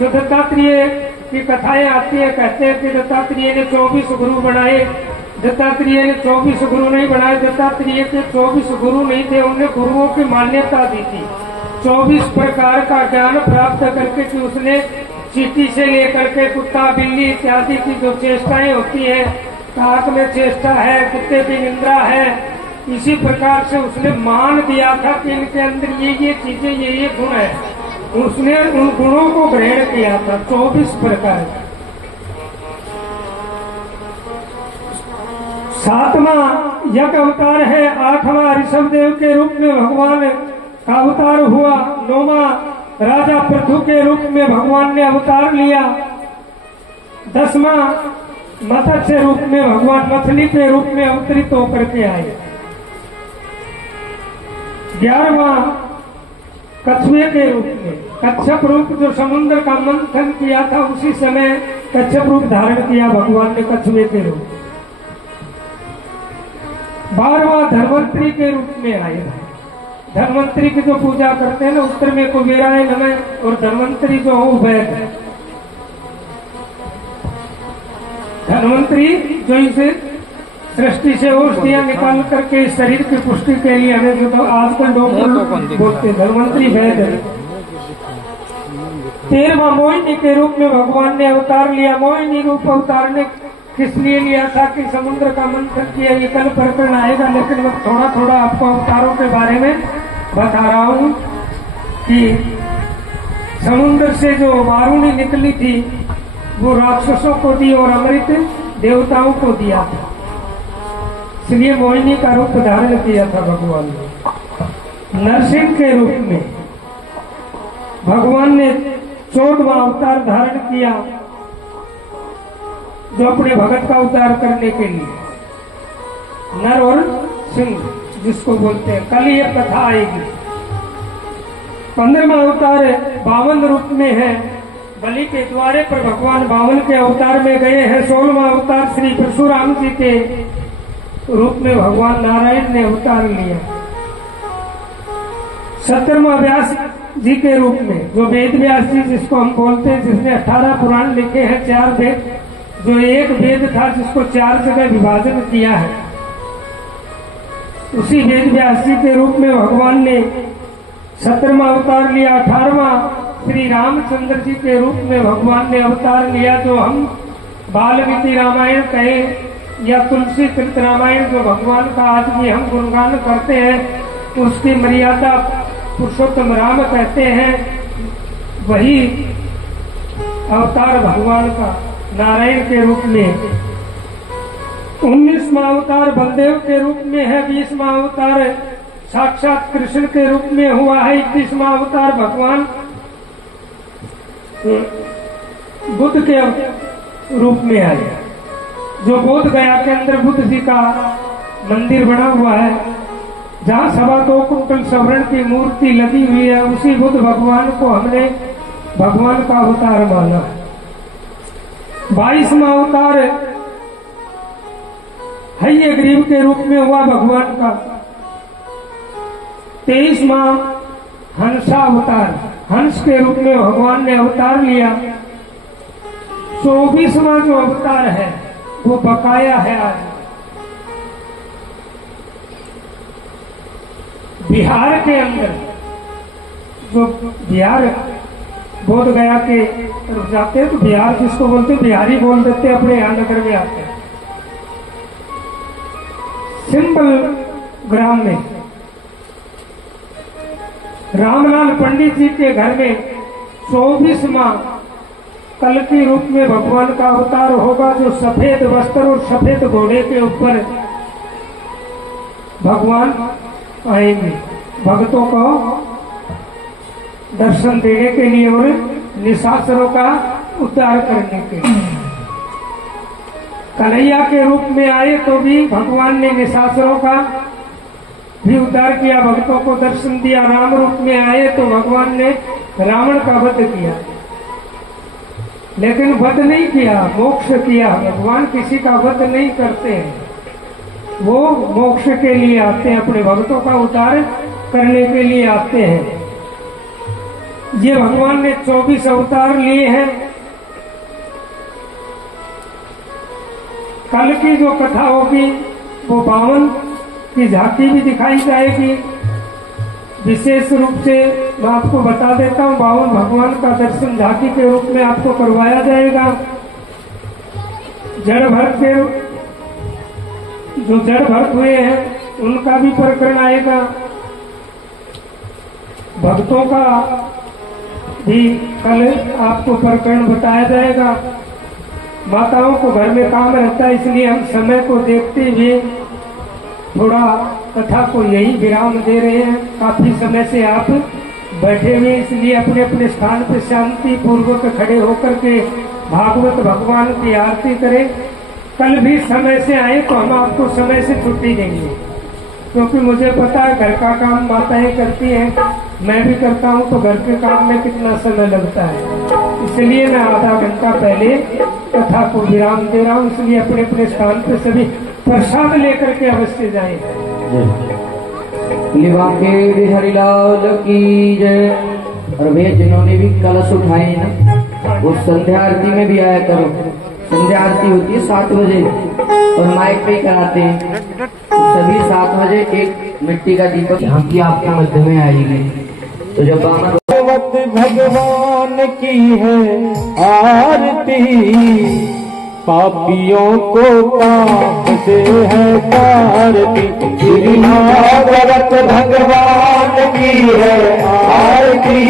जो दत्तात्रेय की कथाएं आती है, कहते हैं कि दत्तात्रेय ने 24 गुरु बनाए। दत्तात्रेय ने 24 गुरु नहीं बनाए, दत्तात्रेय के 24 गुरु नहीं थे, उन्हें गुरुओं की मान्यता दी थी। 24 प्रकार का ज्ञान प्राप्त करके कि उसने चींटी से लेकर के कुत्ता बिल्ली इत्यादि की जो चेष्टाएं होती है, काक में चेष्टा है, कुत्ते की निंदा है, इसी प्रकार से उसने मान दिया था कि इनके अंदर ये चीजें ये गुण है। उसने उन गुणों को ग्रहण किया था 24 प्रकार। सातवां यज्ञ अवतार है। आठवां ऋषभ देव के रूप में भगवान का अवतार हुआ। नौवां राजा पृथु के रूप में भगवान ने अवतार लिया। 10वां मत्स्य रूप में भगवान मछली के रूप में अवतरित होकर के आए। 11वां कछुए के रूप में कच्छप रूप, जो समुद्र का मंथन किया था उसी समय कच्छप रूप धारण किया भगवान ने कछुए के रूप। 12वां धन्वंतरी के रूप में आए। धन्वंतरी की जो पूजा करते हैं ना, उत्तर में कुबेराय नमः, और धन्वंतरी जो हो वैद है। धन्वंतरी जो इसे सृष्टि से औषधियां निकाल करके शरीर की पुष्टि के लिए हमें जो तो आजकल डॉक्टर बोलते धन्वंतरी वैद है। 13वां मोहिनी के रूप में भगवान ने अवतार लिया। मोहिनी रूप अवतार ने किस लिए लिया था कि समुद्र का मंथन किया, ये कल प्रकरण आएगा, लेकिन मैं थोड़ा थोड़ा आपको अवतारों के बारे में बता रहा हूँ कि समुद्र से जो वारुणी निकली थी वो राक्षसों को दी और अमृत देवताओं को दिया था, इसलिए मोहिनी का रूप धारण किया था भगवान ने। नरसिंह के रूप में भगवान ने 14वां अवतार धारण किया, जो अपने भगत का उद्धार करने के लिए। नर और सिंह जिसको बोलते हैं, कल ये कथा आएगी। 15वां अवतार 52 रूप में है। बलि के द्वारे पर भगवान 52 के अवतार में गए हैं। 16वां अवतार श्री परशुराम जी के रूप में भगवान नारायण ने अवतार लिया। 17वां व्यास जी के रूप में, जो वेद व्यास जी जिसको हम बोलते हैं, जिसने 18 पुराण लिखे हैं, 4 वेद, जो एक वेद था जिसको 4 जगह विभाजन किया है, उसी वेद व्यास जी के रूप में भगवान ने 17वां अवतार लिया। 18वां श्री रामचंद्र जी के रूप में भगवान ने अवतार लिया, जो हम वाल्मीकि रामायण कहे या तुलसी कृत रामायण, जो भगवान का आज भी हम गुणगान करते हैं, उसकी मर्यादा पुरुषोत्तम राम कहते हैं। वही अवतार भगवान का नारायण के रूप में। 19वां अवतार बलदेव के रूप में है। 20वां अवतार साक्षात कृष्ण के रूप में हुआ है। 21वां अवतार भगवान बुद्ध के रूप में आया। जो बोध गया के अंदर बुद्ध जी का मंदिर बना हुआ है, जहाँ 2.25 कुंटल स्वर्ण की मूर्ति लगी हुई है, उसी बुद्ध भगवान को हमने भगवान का अवतार माना है। 22वां अवतार हय्य ग्रीव के रूप में हुआ भगवान का। 23वां हंसा अवतार, हंस के रूप में भगवान ने अवतार लिया। 24वां जो अवतार है वो बकाया है। आज बिहार के अंदर जो बिहार बोध गया के तरफ जाते हैं तो बिहार जिसको बोलते बिहारी बोल देते, अपने यहाँ नगर में आते हैं। सिंबल ग्राम में रामलाल पंडित जी के घर में 24वां कल के रूप में भगवान का अवतार होगा, जो सफेद वस्त्र और सफेद घोड़े के ऊपर भगवान आएंगे भक्तों को दर्शन देने के लिए और निशाचरों का उद्धार करने के लिए। कन्हैया के रूप में आए तो भी भगवान ने निशाचरों का भी उद्धार किया, भक्तों को दर्शन दिया। राम रूप में आए तो भगवान ने रावण का वध किया, लेकिन वध नहीं किया, मोक्ष किया। भगवान किसी का वध नहीं करते हैं, वो मोक्ष के लिए आते हैं, अपने भक्तों का उद्धार करने के लिए आते हैं। ये भगवान ने 24 अवतार लिए हैं। कल की जो कथा होगी वो 52 की झांकी भी दिखाई जाएगी। विशेष रूप से मैं आपको बता देता हूँ, 52 भगवान का दर्शन झांकी के रूप में आपको करवाया जाएगा। जड़ भरत के जो जड़ भरत हुए हैं उनका भी प्रकरण आएगा। भक्तों का भी कल आपको प्रकरण बताया जाएगा। माताओं को घर में काम रहता है, इसलिए हम समय को देखते हुए थोड़ा कथा को यही विराम दे रहे हैं। काफी समय से आप बैठे हुए, इसलिए अपने अपने स्थान पर शांति पूर्वक खड़े होकर के भागवत भगवान की आरती करें। कल भी समय से आए तो हम आपको समय से छुट्टी देंगे, क्योंकि मुझे पता है घर का काम माताएं करती हैं, मैं भी करता हूं, तो घर के काम में कितना समय लगता है। इसलिए मैं आधा घंटा पहले कथा को विराम दे रहा हूं। इसलिए अपने अपने स्थान पर सभी प्रसाद लेकर के अवश्य जाए। हरिलाल की जय। और भैया जिन्होंने भी कलश उठाए ना, वो संध्या आरती में भी आया करो। संध्या आरती होती है 7 बजे और माइक पे कराते हैं, सभी 7 बजे एक मिट्टी का दीपक यहाँ की आपके मध्य में आएगी। तो जब भगवान की है आरती, पापियों को पाप से है तारती। भागवत भगवान की है आरती,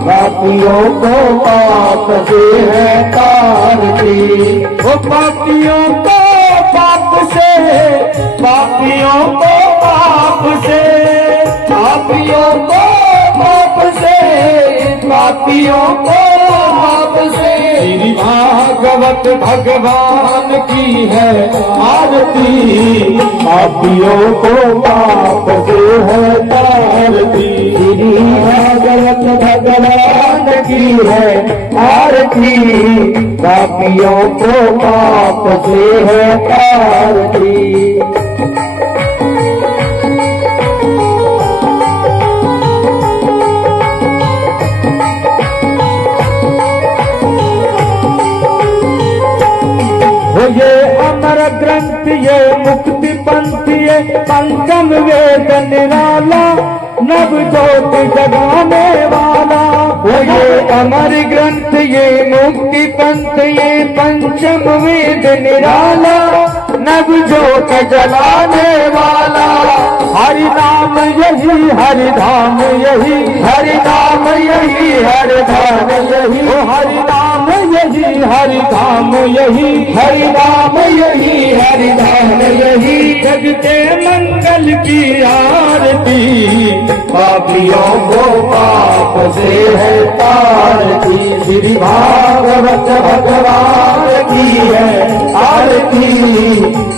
पापियों को पाप से है तारती। वो पापियों को पाप से, पापियों को पाप से, पापियों को पाप से, पापियों को पाप से। श्री भागवत भगवान की है आरती, पापियों को पाप से है तारती। श्री भागवत भगवान की है आरती, पापियों को पाप से है तारती। ये अमर ग्रंथ, ये मुक्ति पंथ, ये पंचम वेद निराला, नव ज्योत जगाने वाला। ये अमर ग्रंथ, ये मुक्ति पंथ, ये पंचम वेद निराला, नव ज्योत जलाने वाला। हरि नाम यही, हरि धाम यही, हरि नाम यही, हरि धाम यही, हरि नाम यही, हरि धाम यही, हरि नाम यही, हरि धाम यही। जग के मंगल की आरती, पापियों को पाप से है तारती। श्री भागवत भगवान की है आरती,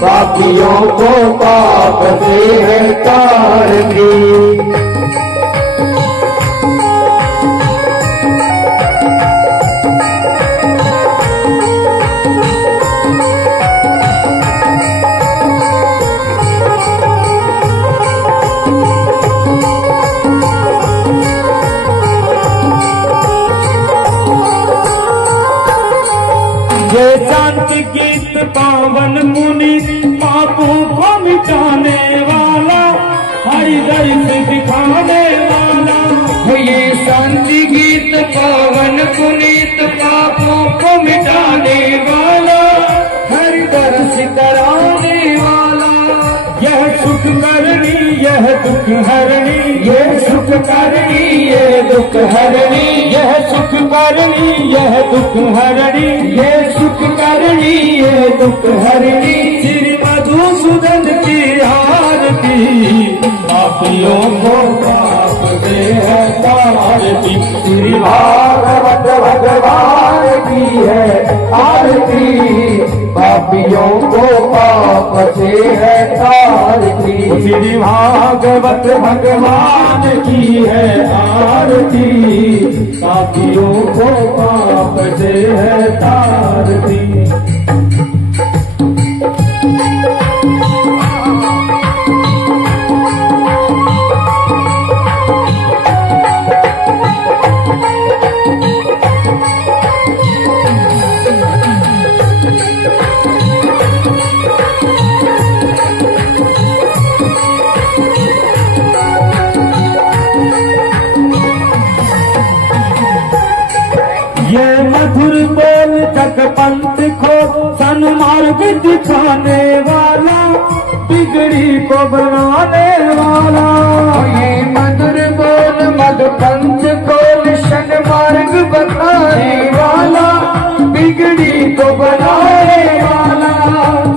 पापियों को पाप से है तारती। ये शांति गीत पावन मुनि पापों को मिटाने वाला, हृदय से दिखाने वाला। ये शांति गीत पावन पुनीत पापों को मिटाने वाला, हृदय से कराने वाला। यह सुख करनी यह दुख हरणी, ये सुख करनी ये दुख हरणी, यह सुख करनी यह दुख हरणी, ये सुख करनी ये दुख हरणी। श्री मधुसूदन की आरती, पापियों को पाप से है तारती। श्री भागवत भगवान की है आरती, पापियों को पाप से है तारती। श्री भागवत भगवान की है आरती, पापियों को पाप से है तारती। ये मधुर बोल जग पंथ को सन्मार्ग दिखाने वाला, बिगड़ी को बनाने वाला। ये मधुर बोल मधु पंथ को सन्मार्ग बताने वाला, बिगड़ी को बनाने वाला।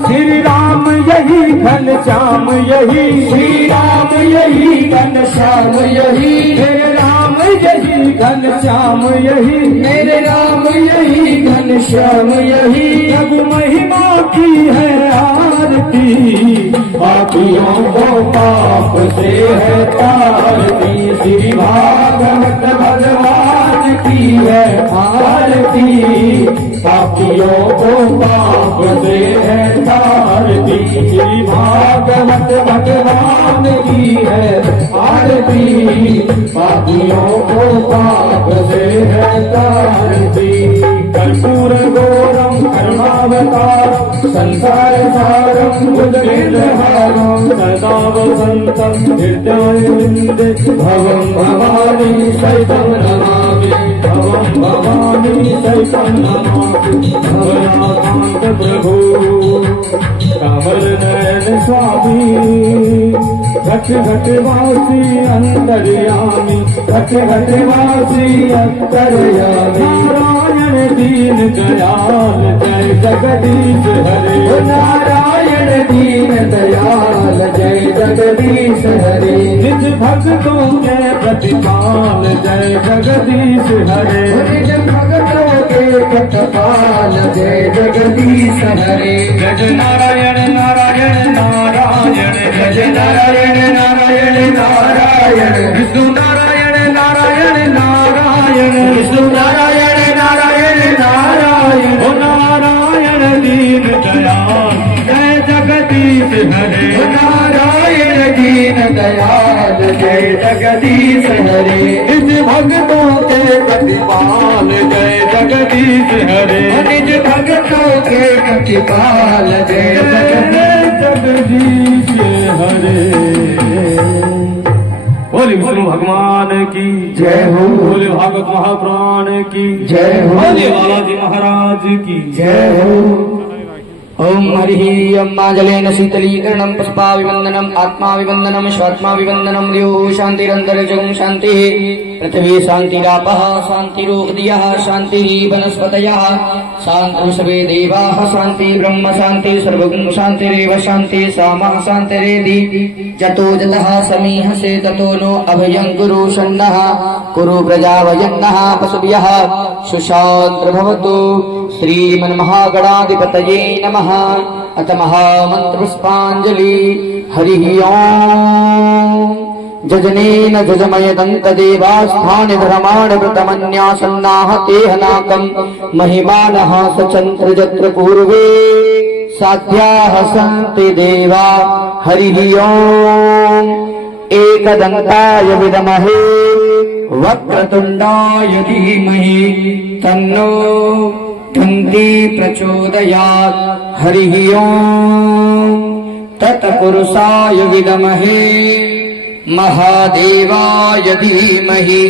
श्री राम यही घनश्याम यही, श्री राम यही घनश्याम यही, मेरे राम यही घनश्याम यही, मेरे राम यही घनश्याम यही। जब महिमा की है आरती, पापियों को पाप से है तारती। श्री भागवत भगवान की है आरती, पापियों को पाप से है तारती। श्री भागवत भगवान की है आरती, पापियों को पाप से है तारती। कर्पूर गौरम करुणावतारम, संसार सारम बुद्धविद्हारम, सदा वसंतम हृदयारविंदे, भवं भवानी सहितं नमामि, भवं भवानी सहितं नमामि। भवनाकांत प्रभु कमल नयन स्वामी, घट घट वासी अंतर्यामी, घट घट वासी अंतर्यामी। नारायण दीन दयाल जय जगदीश हरे, नारायण दीन दयाल जय जगदीश हरे। निज भक्तों के प्रतिपाल जय जगदीश हरे, निज भक्तों के प्रतिपाल जय जगदीश हरे। जय नारायण नारायण नारायण, जय नारायण नारायण नारायण, विष्णु नारायण नारायण नारायण, विष्णु नारायण नारायण नारायण। ओ नारायण दीन दयाल जय जगदीश हरे, नारायण दीन दयाल जय जगदीश हरे। निज भक्तों के प्रतिपाल जय जगदीश हरे, निज भक्तों के प्रतिपाल जय जगदीश हरे। बोले विष्णु भगवान की जय हो, बोले भागवत महापुराण की जय हो, बोले बालाजी महाराज की जय हो। ओम हरि अम्मा जलेन शीतलीकरणं पुष्पाभिवंदनम आत्माभिवंदनम स्वात्माभिवंदनम द्योः शांतिरंतरिक्षं शांति पृथ्वी शांतिरापः शांतिरोगदियः शांतिः वनस्पतयः शान्तिर्विश्वे देवाः शांति ब्रह्म शांति सर्वगुण शांतिरेव शांति सामा शांतिरेधि जतो जतः समीहसे ततो नो अभयं कुरु षण्णः कुरु प्रजावयन्नः पशुभ्यः सुशान्तिर्भवतु। श्रीमन्महागणाधिपतये नमः। अथ महामन्त्रपुष्पाञ्जलि। हरिः ओम्। जजनेन जजमयदन्तदेवास्थानि धर्माणि व्रतमन्यासन्नाः तेहनाकम् महिमानः सचन्त्र जत्र पूर्वे साध्याः सन्ति देवा। हरिः ओम्। एकदन्ताय विद्महे वक्रतुण्डाय धीमहि तन्नो दन्ती प्रचोदयात्। हरिः ओम्। तत्पुरुषाय विद्महे महादेवाय धीमहि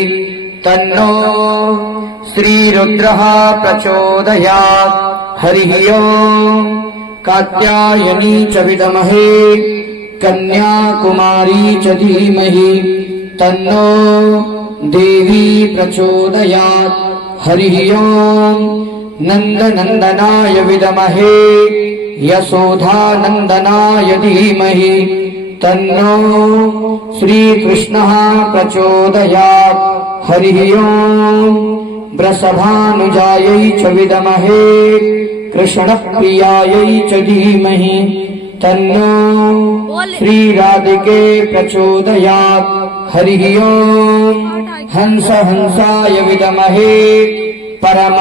तन्नो श्रीरुद्रः प्रचोदयात्। हरिः ओम्। कात्यायनी च विद्महे कन्याकुमारी च धीमहि तन्नो देवी प्रचोदयात्। हरिः ओम्। नन्दनन्दनाय विद्महे यशोधानन्दनाय धीमहि तन्नो श्रीकृष्णः प्रचोदयात्। हरिः ओम्। वृषभानुजायै च विद्महे कृष्णप्रियायै च धीमहि तन्नो श्रीराधिके प्रचोदयात्। हरिः ओम्। हंस हंसाय विद्महे परम